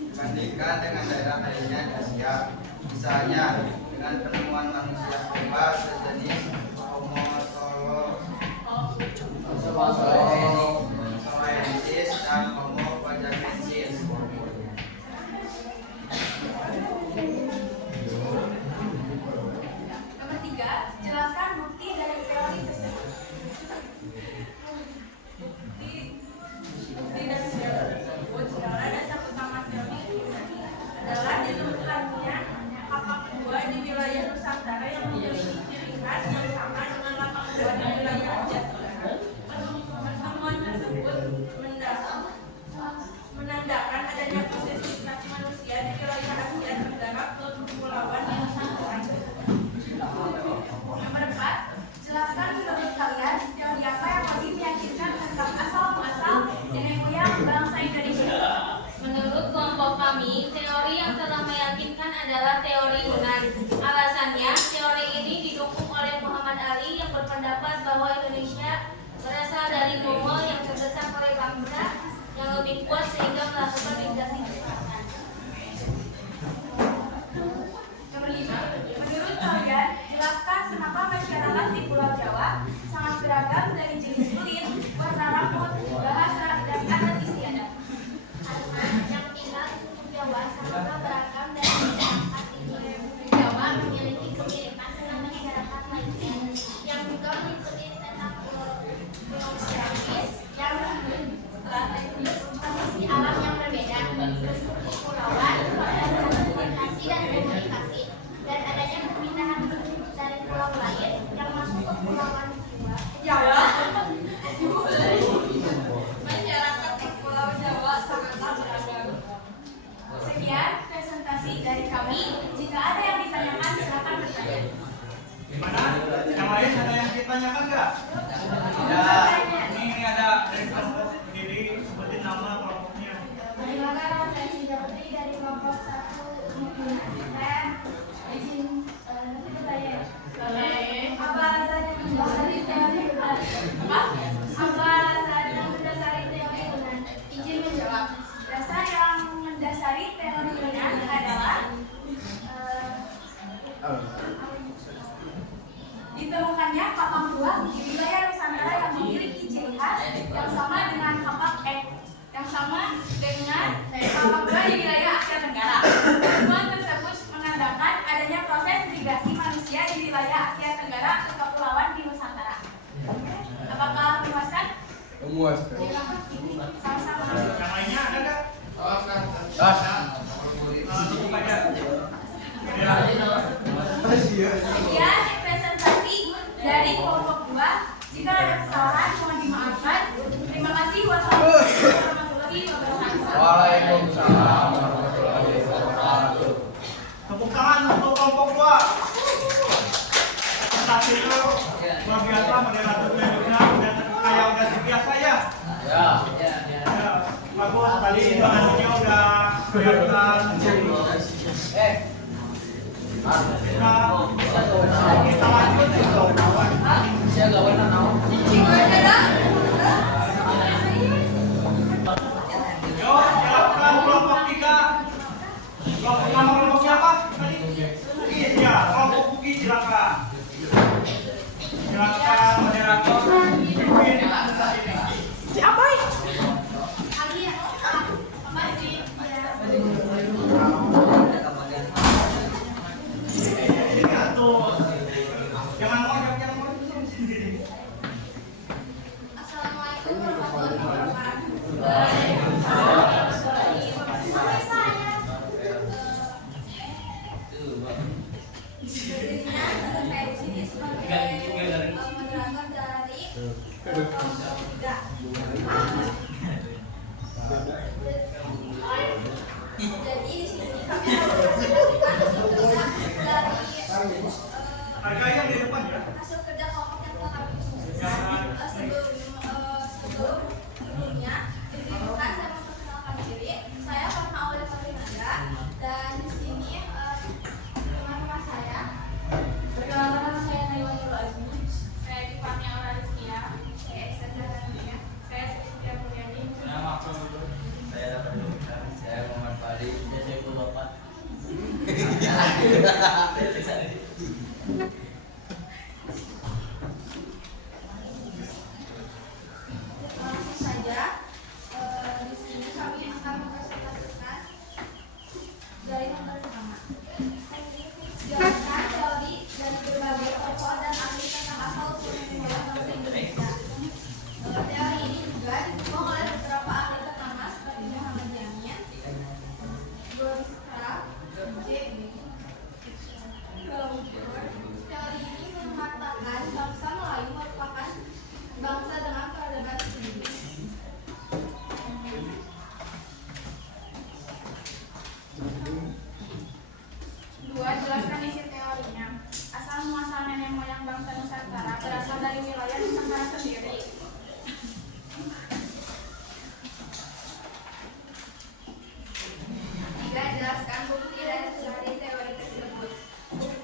Dibandingkan dengan daerah lainnya di Asia, misalnya dengan penemuan manusia purba sejenis Homo soloensis dan Homo vagiensis. Nomor 3, jelaskan bukti dari teori tersebut. Bukti dari teori tersebut adalah dasar utama teori ini adalah ditemukannya lapak gua di wilayah Nusantara yang memiliki ciri khas yang sama dengan lapak gua di wilayah Asia Tenggara. Pertemuan tersebut menandakan adanya posisivitas manusia di wilayah Asia Tenggara ke kepulauan Nusantara. Nomor 4, jelaskan menurut kalian teori apa yang lebih meyakinkan tentang asal-muasal nenek moyang bangsa Indonesia. Menurut kelompok kami, teori yang telah meyakinkan adalah teori Yunan. Alasannya, teori ini didukung oleh Muhammad Ali yang berpendapat bahwa Indonesia berasal dari Mongol yang terdesak oleh bangsa yang lebih kuat sehingga melakukan migrasi ke selatan. Nomor 5, menurut kalian jelaskan kenapa masyarakat di Pulau Jawa sangat beragam dari jenis kulit, warna rambut, bahasa, dan adat istiadat. Karena yang tinggal di suku Jawa sangatlah beragam dan masyarakat di Jawa memiliki kemiripan dengan masyarakat lainnya yang juga mengikuti tata geografis yang kondisi alam yang berbeda, kepulauan, transportasi dan komunikasi, dan adanya permintaan penduduk dari pulau lain yang masuk ke Kepulauan Jawa. Masyarakat di Pulau Jawa sangatlah beragam. Sekian presentasi dari kami. Jika ada yang ditanyakan, silakan bertanya. Gimana? Yang lain ada yang ditanyakan nggak? Ya. Ini ada dari kelompok sendiri, sebutin nama kelompoknya. Perkenalkan, saya Sinja Putri dari kelompok 1. Saya izin nanti bertanya. Apa alasannya mendasari teori Yunan? Apa alasannya mendasari teori Yunan? Izin menjawab. Dasar yang mendasari teori teori Yunan adalah ditemukannya kapak buah di wilayah Nusantara yang memiliki ciri khas yang sama dengan kapak buah di wilayah Asia Tenggara. Temuan tersebut menandakan adanya proses migrasi manusia di wilayah Asia Tenggara ke kepulauan di Nusantara. Apakah memuaskan? Memuaskan. Sama-sama. Yang lainnya ada nggak? Cukup aja. Sekian presentasi dari kelompok 2. Jika ada kesalahan mohon dimaafkan. Terima kasih. Wassalamualaikum warahmatullahi wabarakatuh. Waalaikumsalam warahmatullahi wabarakatuh. Tepuk tangan untuk kelompok 2. Prestasi itu luar biasa, moderatornya juga udah kayak udah biasa ya. Ya. Ya, bagus tadi informasinya udah kelihatan. Kita lanjut ya kawan-kawan. Saya gak pernah tahu. Yo, silakan kelompok 3. Nama kelompoknya apa tadi? Bukis ya, kelompok Bukis silakan. Silakan moderator pimpin acara ini. Ini atuh. Jangan mau sendiri. Assalamualaikum warahmatullahi wabarakatuh. Sebelumnya saya di sini sebagai moderator dari kelompok 3. Jadi di sini kami akan mempresentasikan hasil kerja dari Harga yang di depan ya. hasil kerja kelompok yang telah kami diskusikan. Sebelumnya izinkan saya memperkenalkan diri. Saya Fatma Aurel Fatimanda dan di sini teman-teman saya. Perkenalkan nama saya Naiwa Nurul Azmi. Saya Tiffany Auraliskia. Saya Siti Mulyani. Saya dapat diumumkan. Saya Muhammad Fadli. Saya ikut bapak. Langsung saja di sini kami akan mempresentasikan dari yang pertama. Jelaskan teori dari berbagai tokoh dan ahli tentang asal-usul nenek bangsa Indonesia. Teori ini juga didukung oleh beberapa ahli ternama seperti Muhammad Yamin, Boris Krafft, Teori ini mengatakan bangsa Melayu merupakan bangsa dengan peradaban sendiri. Dua, jelaskan isi teorinya. Asal muasal nenek moyang bangsa Nusantara berasal dari wilayah Nusantara sendiri. Tiga, jelaskan bukti dari teori tersebut.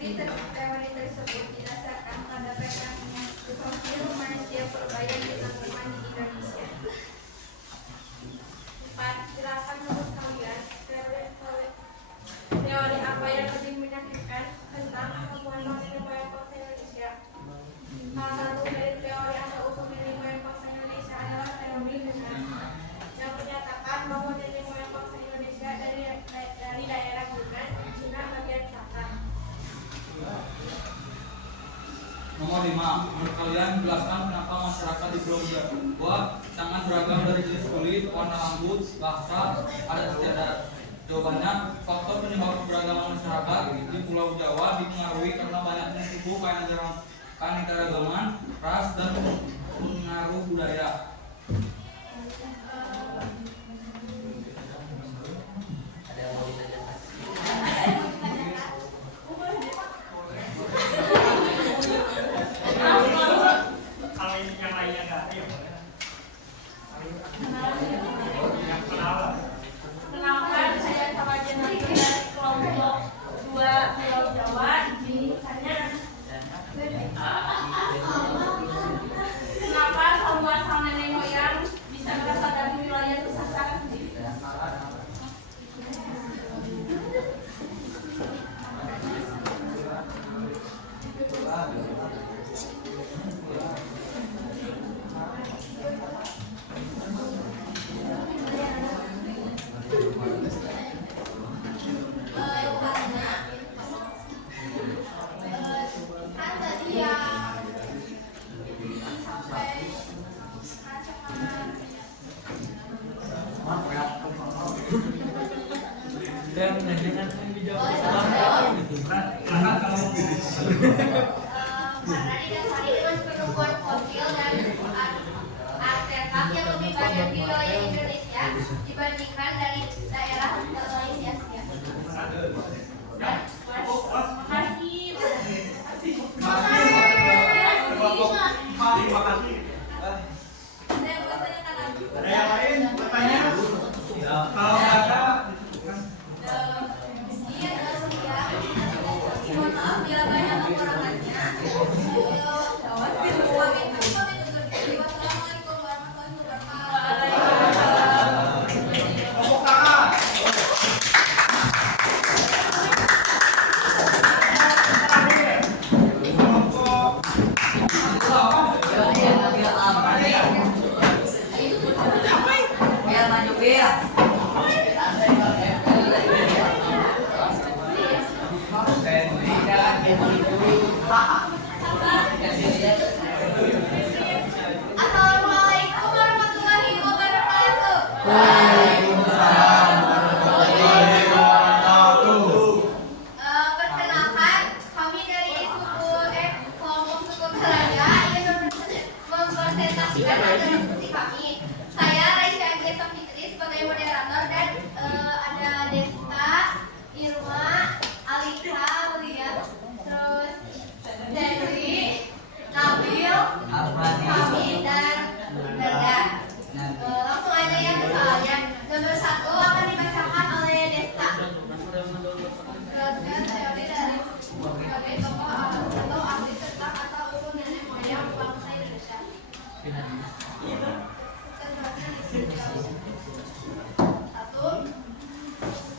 Teori tersebut didasarkan pada petanya profil manusia purba yang ditemukan di Indonesia. 4. Jelaskan menurut kalian teori apa yang lebih meyakinkan tentang ketemuan nenek moyang bangsa Indonesia. Salah satu dari teori asal-usul nenek moyang bangsa Indonesia adalah teori Yunan yang menyatakan bahwa nenek moyang bangsa Indonesia dari daerah Yunan, Cina bagian selatan. Nomor 5. Menurut kalian jelaskan kenapa masyarakat di Pulau Jawa sangat beragam dari jenis kulit, warna rambut, bahasa, adat istiadat. Jawabannya, faktor penyebab keberagaman masyarakat di Pulau Jawa dipengaruhi karena banyaknya suku, keanekaragaman, ras, dan pengaruh budaya. Ada yang mau ditanyakan? Kalau yang lainnya nggak ada ya boleh. Yang kenalan. Kenalkan, saya Sawajen dari kelompok 2 Pulau Jawa. Ini tanya kenapa asal muasal nenek Karena didasari dengan penemuan fosil dan artefak yang lebih banyak di wilayah Indonesia dibandingkan dari daerah lain di Asia. Terima kasih. Ada yang lain bertanya? Kalau nggak ada, Mohon maaf bila banyak kekurangannya. Wassalamualaikum warahmatullahi wabarakatuh. tepuk tangan. Terakhir, kelompok Assalamualaikum warahmatullahi wabarakatuh. Perkenalkan, kami dari kelompok suku Karaja ingin mempresentasikan agenda diskusi kami. Saya Raisya Agesa Fitri sebagai moderator dan ada Desta, Irma, Alika, Lia, terus Dewi, Nabil, kami dan Dada. Langsung aja ya ke soalnya. Nomor 1 akan dibacakan oleh Desta. Teruskan teori dari sebagai tokoh atau ahli tentang asal usul nenek moyang bangsa Indonesia. Satu,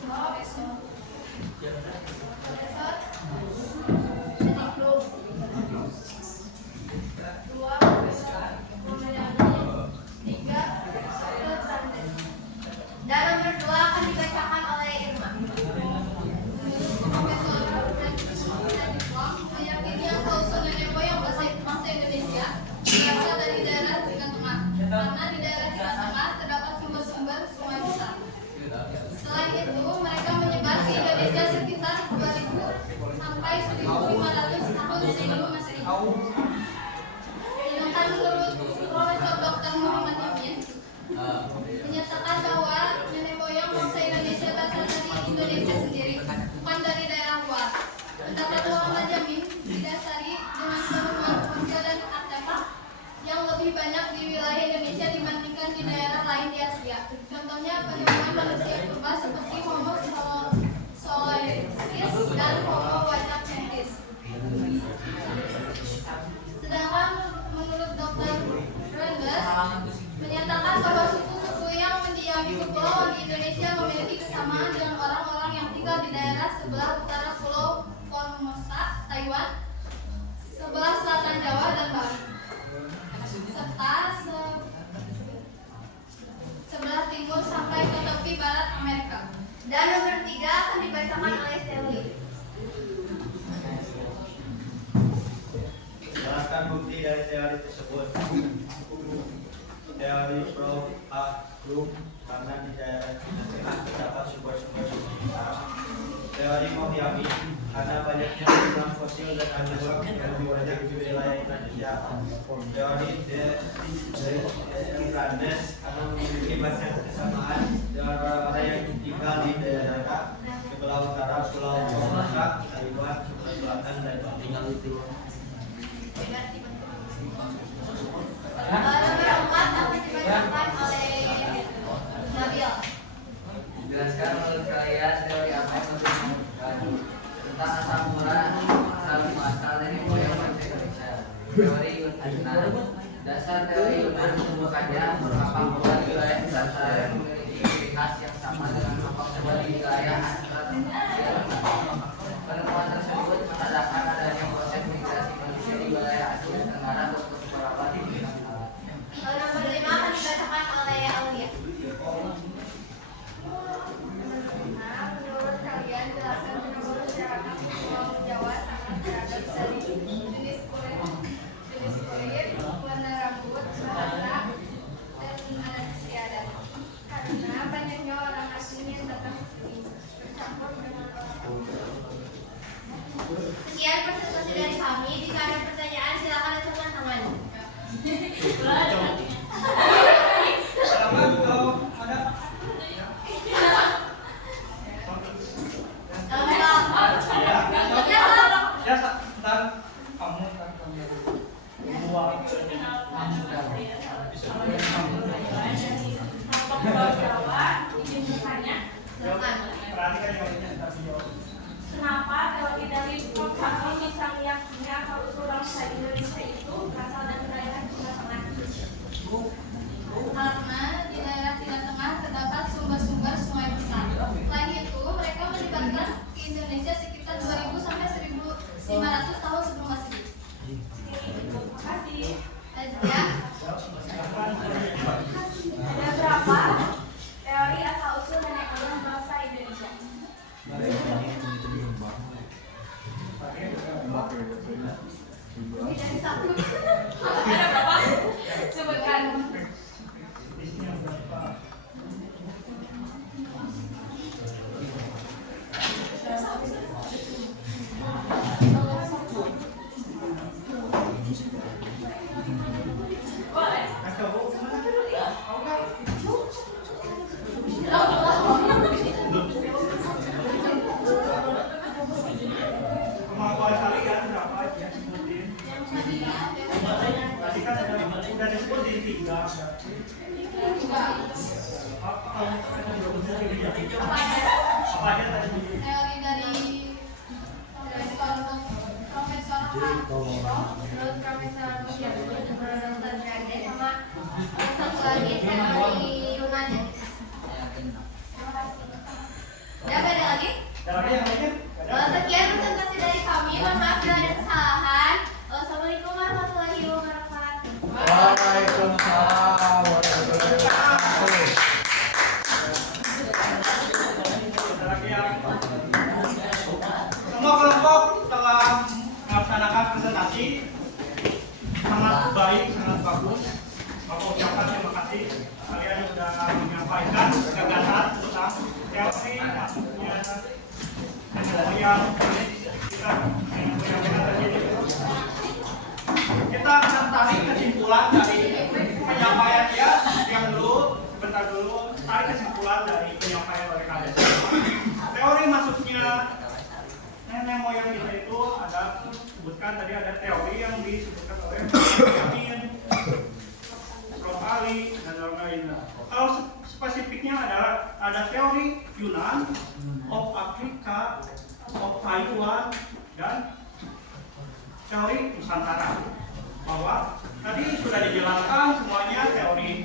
profesor, Sedikduk. Dua, tiga, Santes. Dan nomor 2 akan dibacakan oleh Irma. Profesor meyakini asal-usul nenek moyang bangsa Indonesia berasal dari daerah Timur Tengah, karena di daerah Timur Tengah terdapat sumber-sumber sungai besar. Selain itu, mereka menyebar ke Indonesia sekitar 2000 sampai 1500 tahun sebelum Masehi. Sedangkan menurut Profesor Dr. Muhammad Yamin menyatakan bahwa nenek moyang bangsa Indonesia berasal dari Indonesia sendiri, bukan dari daerah luar. Pendapat Muhammad Yamin didasari dengan penemuan fosil dan artefak yang lebih banyak di wilayah Indonesia dibandingkan di daerah lain di Asia. Contohnya penemuan manusia purba seperti Homo solensis dan Homo wacachensis. Sedangkan menurut Dr. Rendes menyatakan bahwa suku-suku yang mendiami kepulauan di Indonesia memiliki kesamaan dengan orang-orang yang tinggal di daerah sebelah utara Pulau Formosa, Taiwan, sebelah selatan Jawa dan Bali, serta sebelah timur sampai ke tepi barat Amerika. Dan nomor 3 akan dibacakan oleh Stanley. Jelaskan bukti dari teori tersebut. Teori Prof. A. Klum, karena di daerah Tengah terdapat sumber-sumber besar. Teori Mohyami, karena banyaknya jumlah fosil dan artefak yang lebih banyak di wilayah Indonesia. Teori Randes, karena memiliki banyak kesamaan dengan orang-orang yang tinggal di daerah sebelah utara Pulau Formosa, Taiwan, sebelah selatan dan tinggal itu. Nomor 4 akan dibacakan oleh Nabil. Jelaskan menurut kalian teori apa yang lebih menentukan tentang asal mula asal nenek moyang bangsa Indonesia. Teori Yunan. Dasar teori Yunan menemukannya kapal bola di wilayah Nusantara yang memiliki ciri khas yang sama dengan kapal bola di wilayah Asia. Penemuan tersebut menandakan adanya proses migrasi manusia di wilayah Asia Tenggara untuk beberapa di Nusantara. Nomor 5 akan dibacakan oleh Aulia. Menurut kalian jelaskan kenapa masyarakat Pulau Jawa sangat beragam dari jenis kulit, warna rambut, bahasa, dan Kenapa teori dari Prof. Kami bisa meyakini asal-usul bangsa Indonesia itu berasal dari daerah Cina Tengah? Karena di daerah Cina Tengah terdapat sumber-sumber sungai besar. Selain itu, mereka menyebarkan ke Indonesia sekitar 2000 sampai 1500 tahun sebelum Masehi. Terima kasih. Ya. Ada berapa teori asal-usul nenek moyang bangsa Indonesia? Lebih dari satu. Ada berapa? Sebutkan. Isinya berapa? Boleh. Kacau, mana? Kemampuan kalian berapa aja sebutin? Tadi kan udah disebutin 3. Apa aja tadi? Teori dari Profesor terus Profesor Dr. Grande sama satu lagi teori Yunani. Ya, beda lagi? Tapi yang lainnya? Sekian presentasi dari kami. Mohon maaf bila ada kesalahan. Assalamualaikum warahmatullahi wabarakatuh. Waalaikumsalam warahmatullahi wabarakatuh. Semua kelompok telah melaksanakan presentasi sangat baik, sangat bagus. Bapak ucapkan terima kasih. Kalian sudah menyampaikan gagasan tentang teori maksudnya yang kita akan tarik kesimpulan dari penyampaian dia yang dulu, sebentar dulu, tarik kesimpulan dari penyampaian oleh kalian. Teori maksudnya nenek moyang kita itu ada sebutkan tadi ada teori yang disebutkan oleh Yamin, Prof. Ali dan lain-lain. Kalau spesifiknya adalah ada teori Yunan, of Afrika, of Taiwan, dan teori Nusantara. Bahwa tadi sudah dijelaskan semuanya teori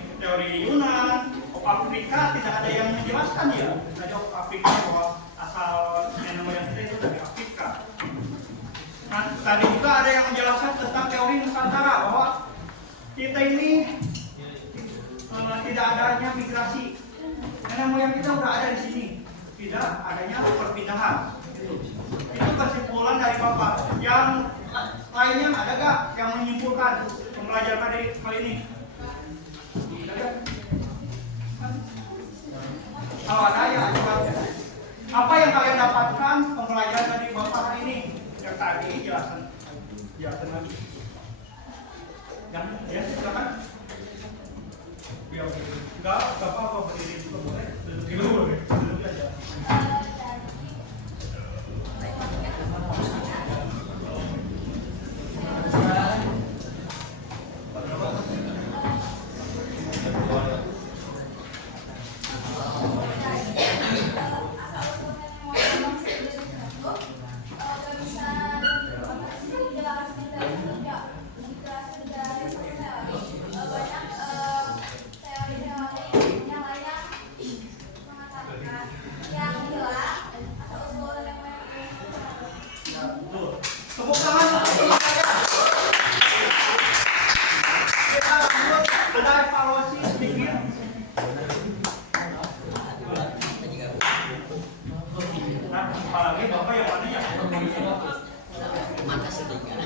Yunan, of Afrika tidak ada yang menjelaskan ya. Tadi of Afrika bahwa asal nenek moyang kita itu dari Afrika. Nah, tadi juga ada yang menjelaskan tentang teori Nusantara bahwa kita ini tidak adanya migrasi. Nenek moyang kita sudah ada di sini, tidak adanya perpindahan. Itu kesimpulan dari Bapak. Yang lainnya ada gak yang menyimpulkan pembelajaran dari kali ini? Kalau ada ya coba. Apa yang kalian dapatkan pembelajaran dari Bapak hari ini? Yang tadi jelasan lagi. Yang ya silakan. Biar enggak apa-apa berdiri juga boleh. Duduk dulu boleh. Duduk aja. Tepuk tangan untuk mereka. Kita lanjut, ada evaluasi sedikit. Nah, apalagi Bapak yang mana ya? Mata sedikit.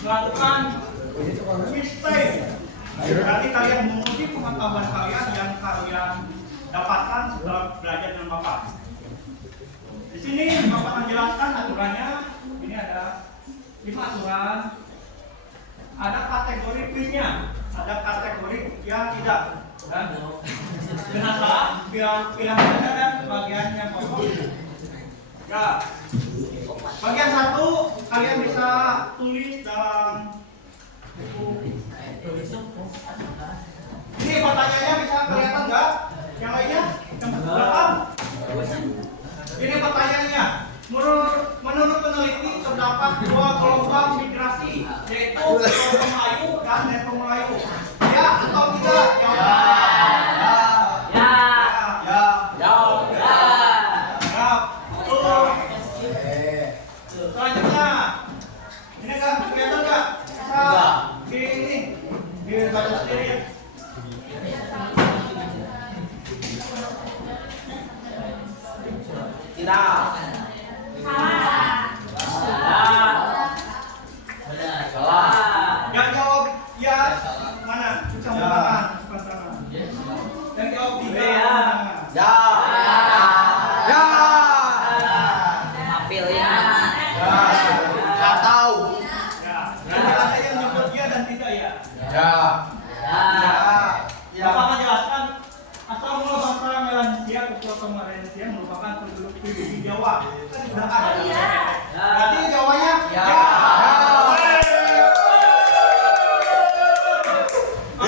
Melakukan mistake. Berarti kalian menguji pengetahuan kalian yang kalian dapatkan setelah belajar dengan Bapak. Di sini Bapak menjelaskan aturannya. Ini ada 5 aturan. Ada kategori kuisnya, ada kategori yang tidak. Dan kenapa? Pilihan saja dan bagian yang pokok. Ya. Bagian 1 kalian bisa tulis dalam buku Ini pertanyaannya bisa kelihatan nggak? Yang lainnya? Yang belakang? Ini pertanyaannya. Menurut peneliti terdapat dua gelombang migrasi, yaitu gelombang Melayu dan Neto Melayu. Ya atau tidak? Betul. Selanjutnya, ini kan kelihatan nggak? Di baca sendiri ya. Tidak. Yang jawab ya mana? Bisa tangan, bukan tangan. Yang jawab tidak. Ya. Ya. Pilih. Nggak tahu. Ya. Nanti ada yang nyebut ya dan tidak ya. Ya. Ya. Bapak menjelaskan asal mula bangsa Melanesia ketua Melanesia merupakan penduduk pribumi Jawa. Kan sudah ada. Berarti Jawanya ya.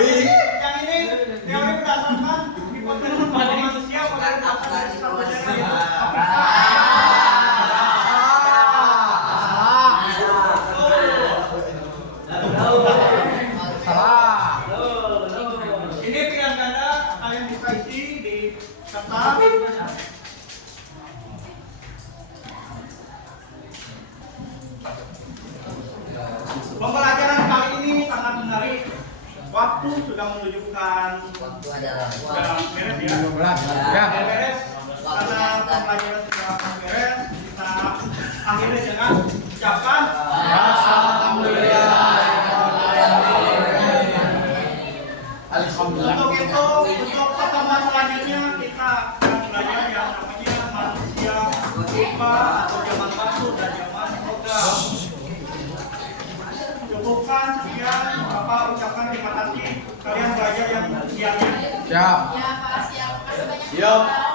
Yang ini teori berdasarkan hipotesis bahwa manusia pada dasarnya sama dengan ini pilihan ganda kalian bisa isi di kertas. Pembelajaran kali ini sangat menarik. Waktu sudah menunjukkan Waktu adalah sudah beres ya. Ya. Sudah beres. Karena pembelajaran sudah akan beres, kita akhiri dengan ucapan Alhamdulillah. Untuk itu, untuk pertemuan selanjutnya kita akan belajar yang namanya manusia purba atau zaman batu dan zaman logam. Cukupkan sekian, Bapak ucapkan terima kasih. Kalian belajar yang sekian. Siap. Ya, Pak, siap. Makasih banyak. Siap. Pak.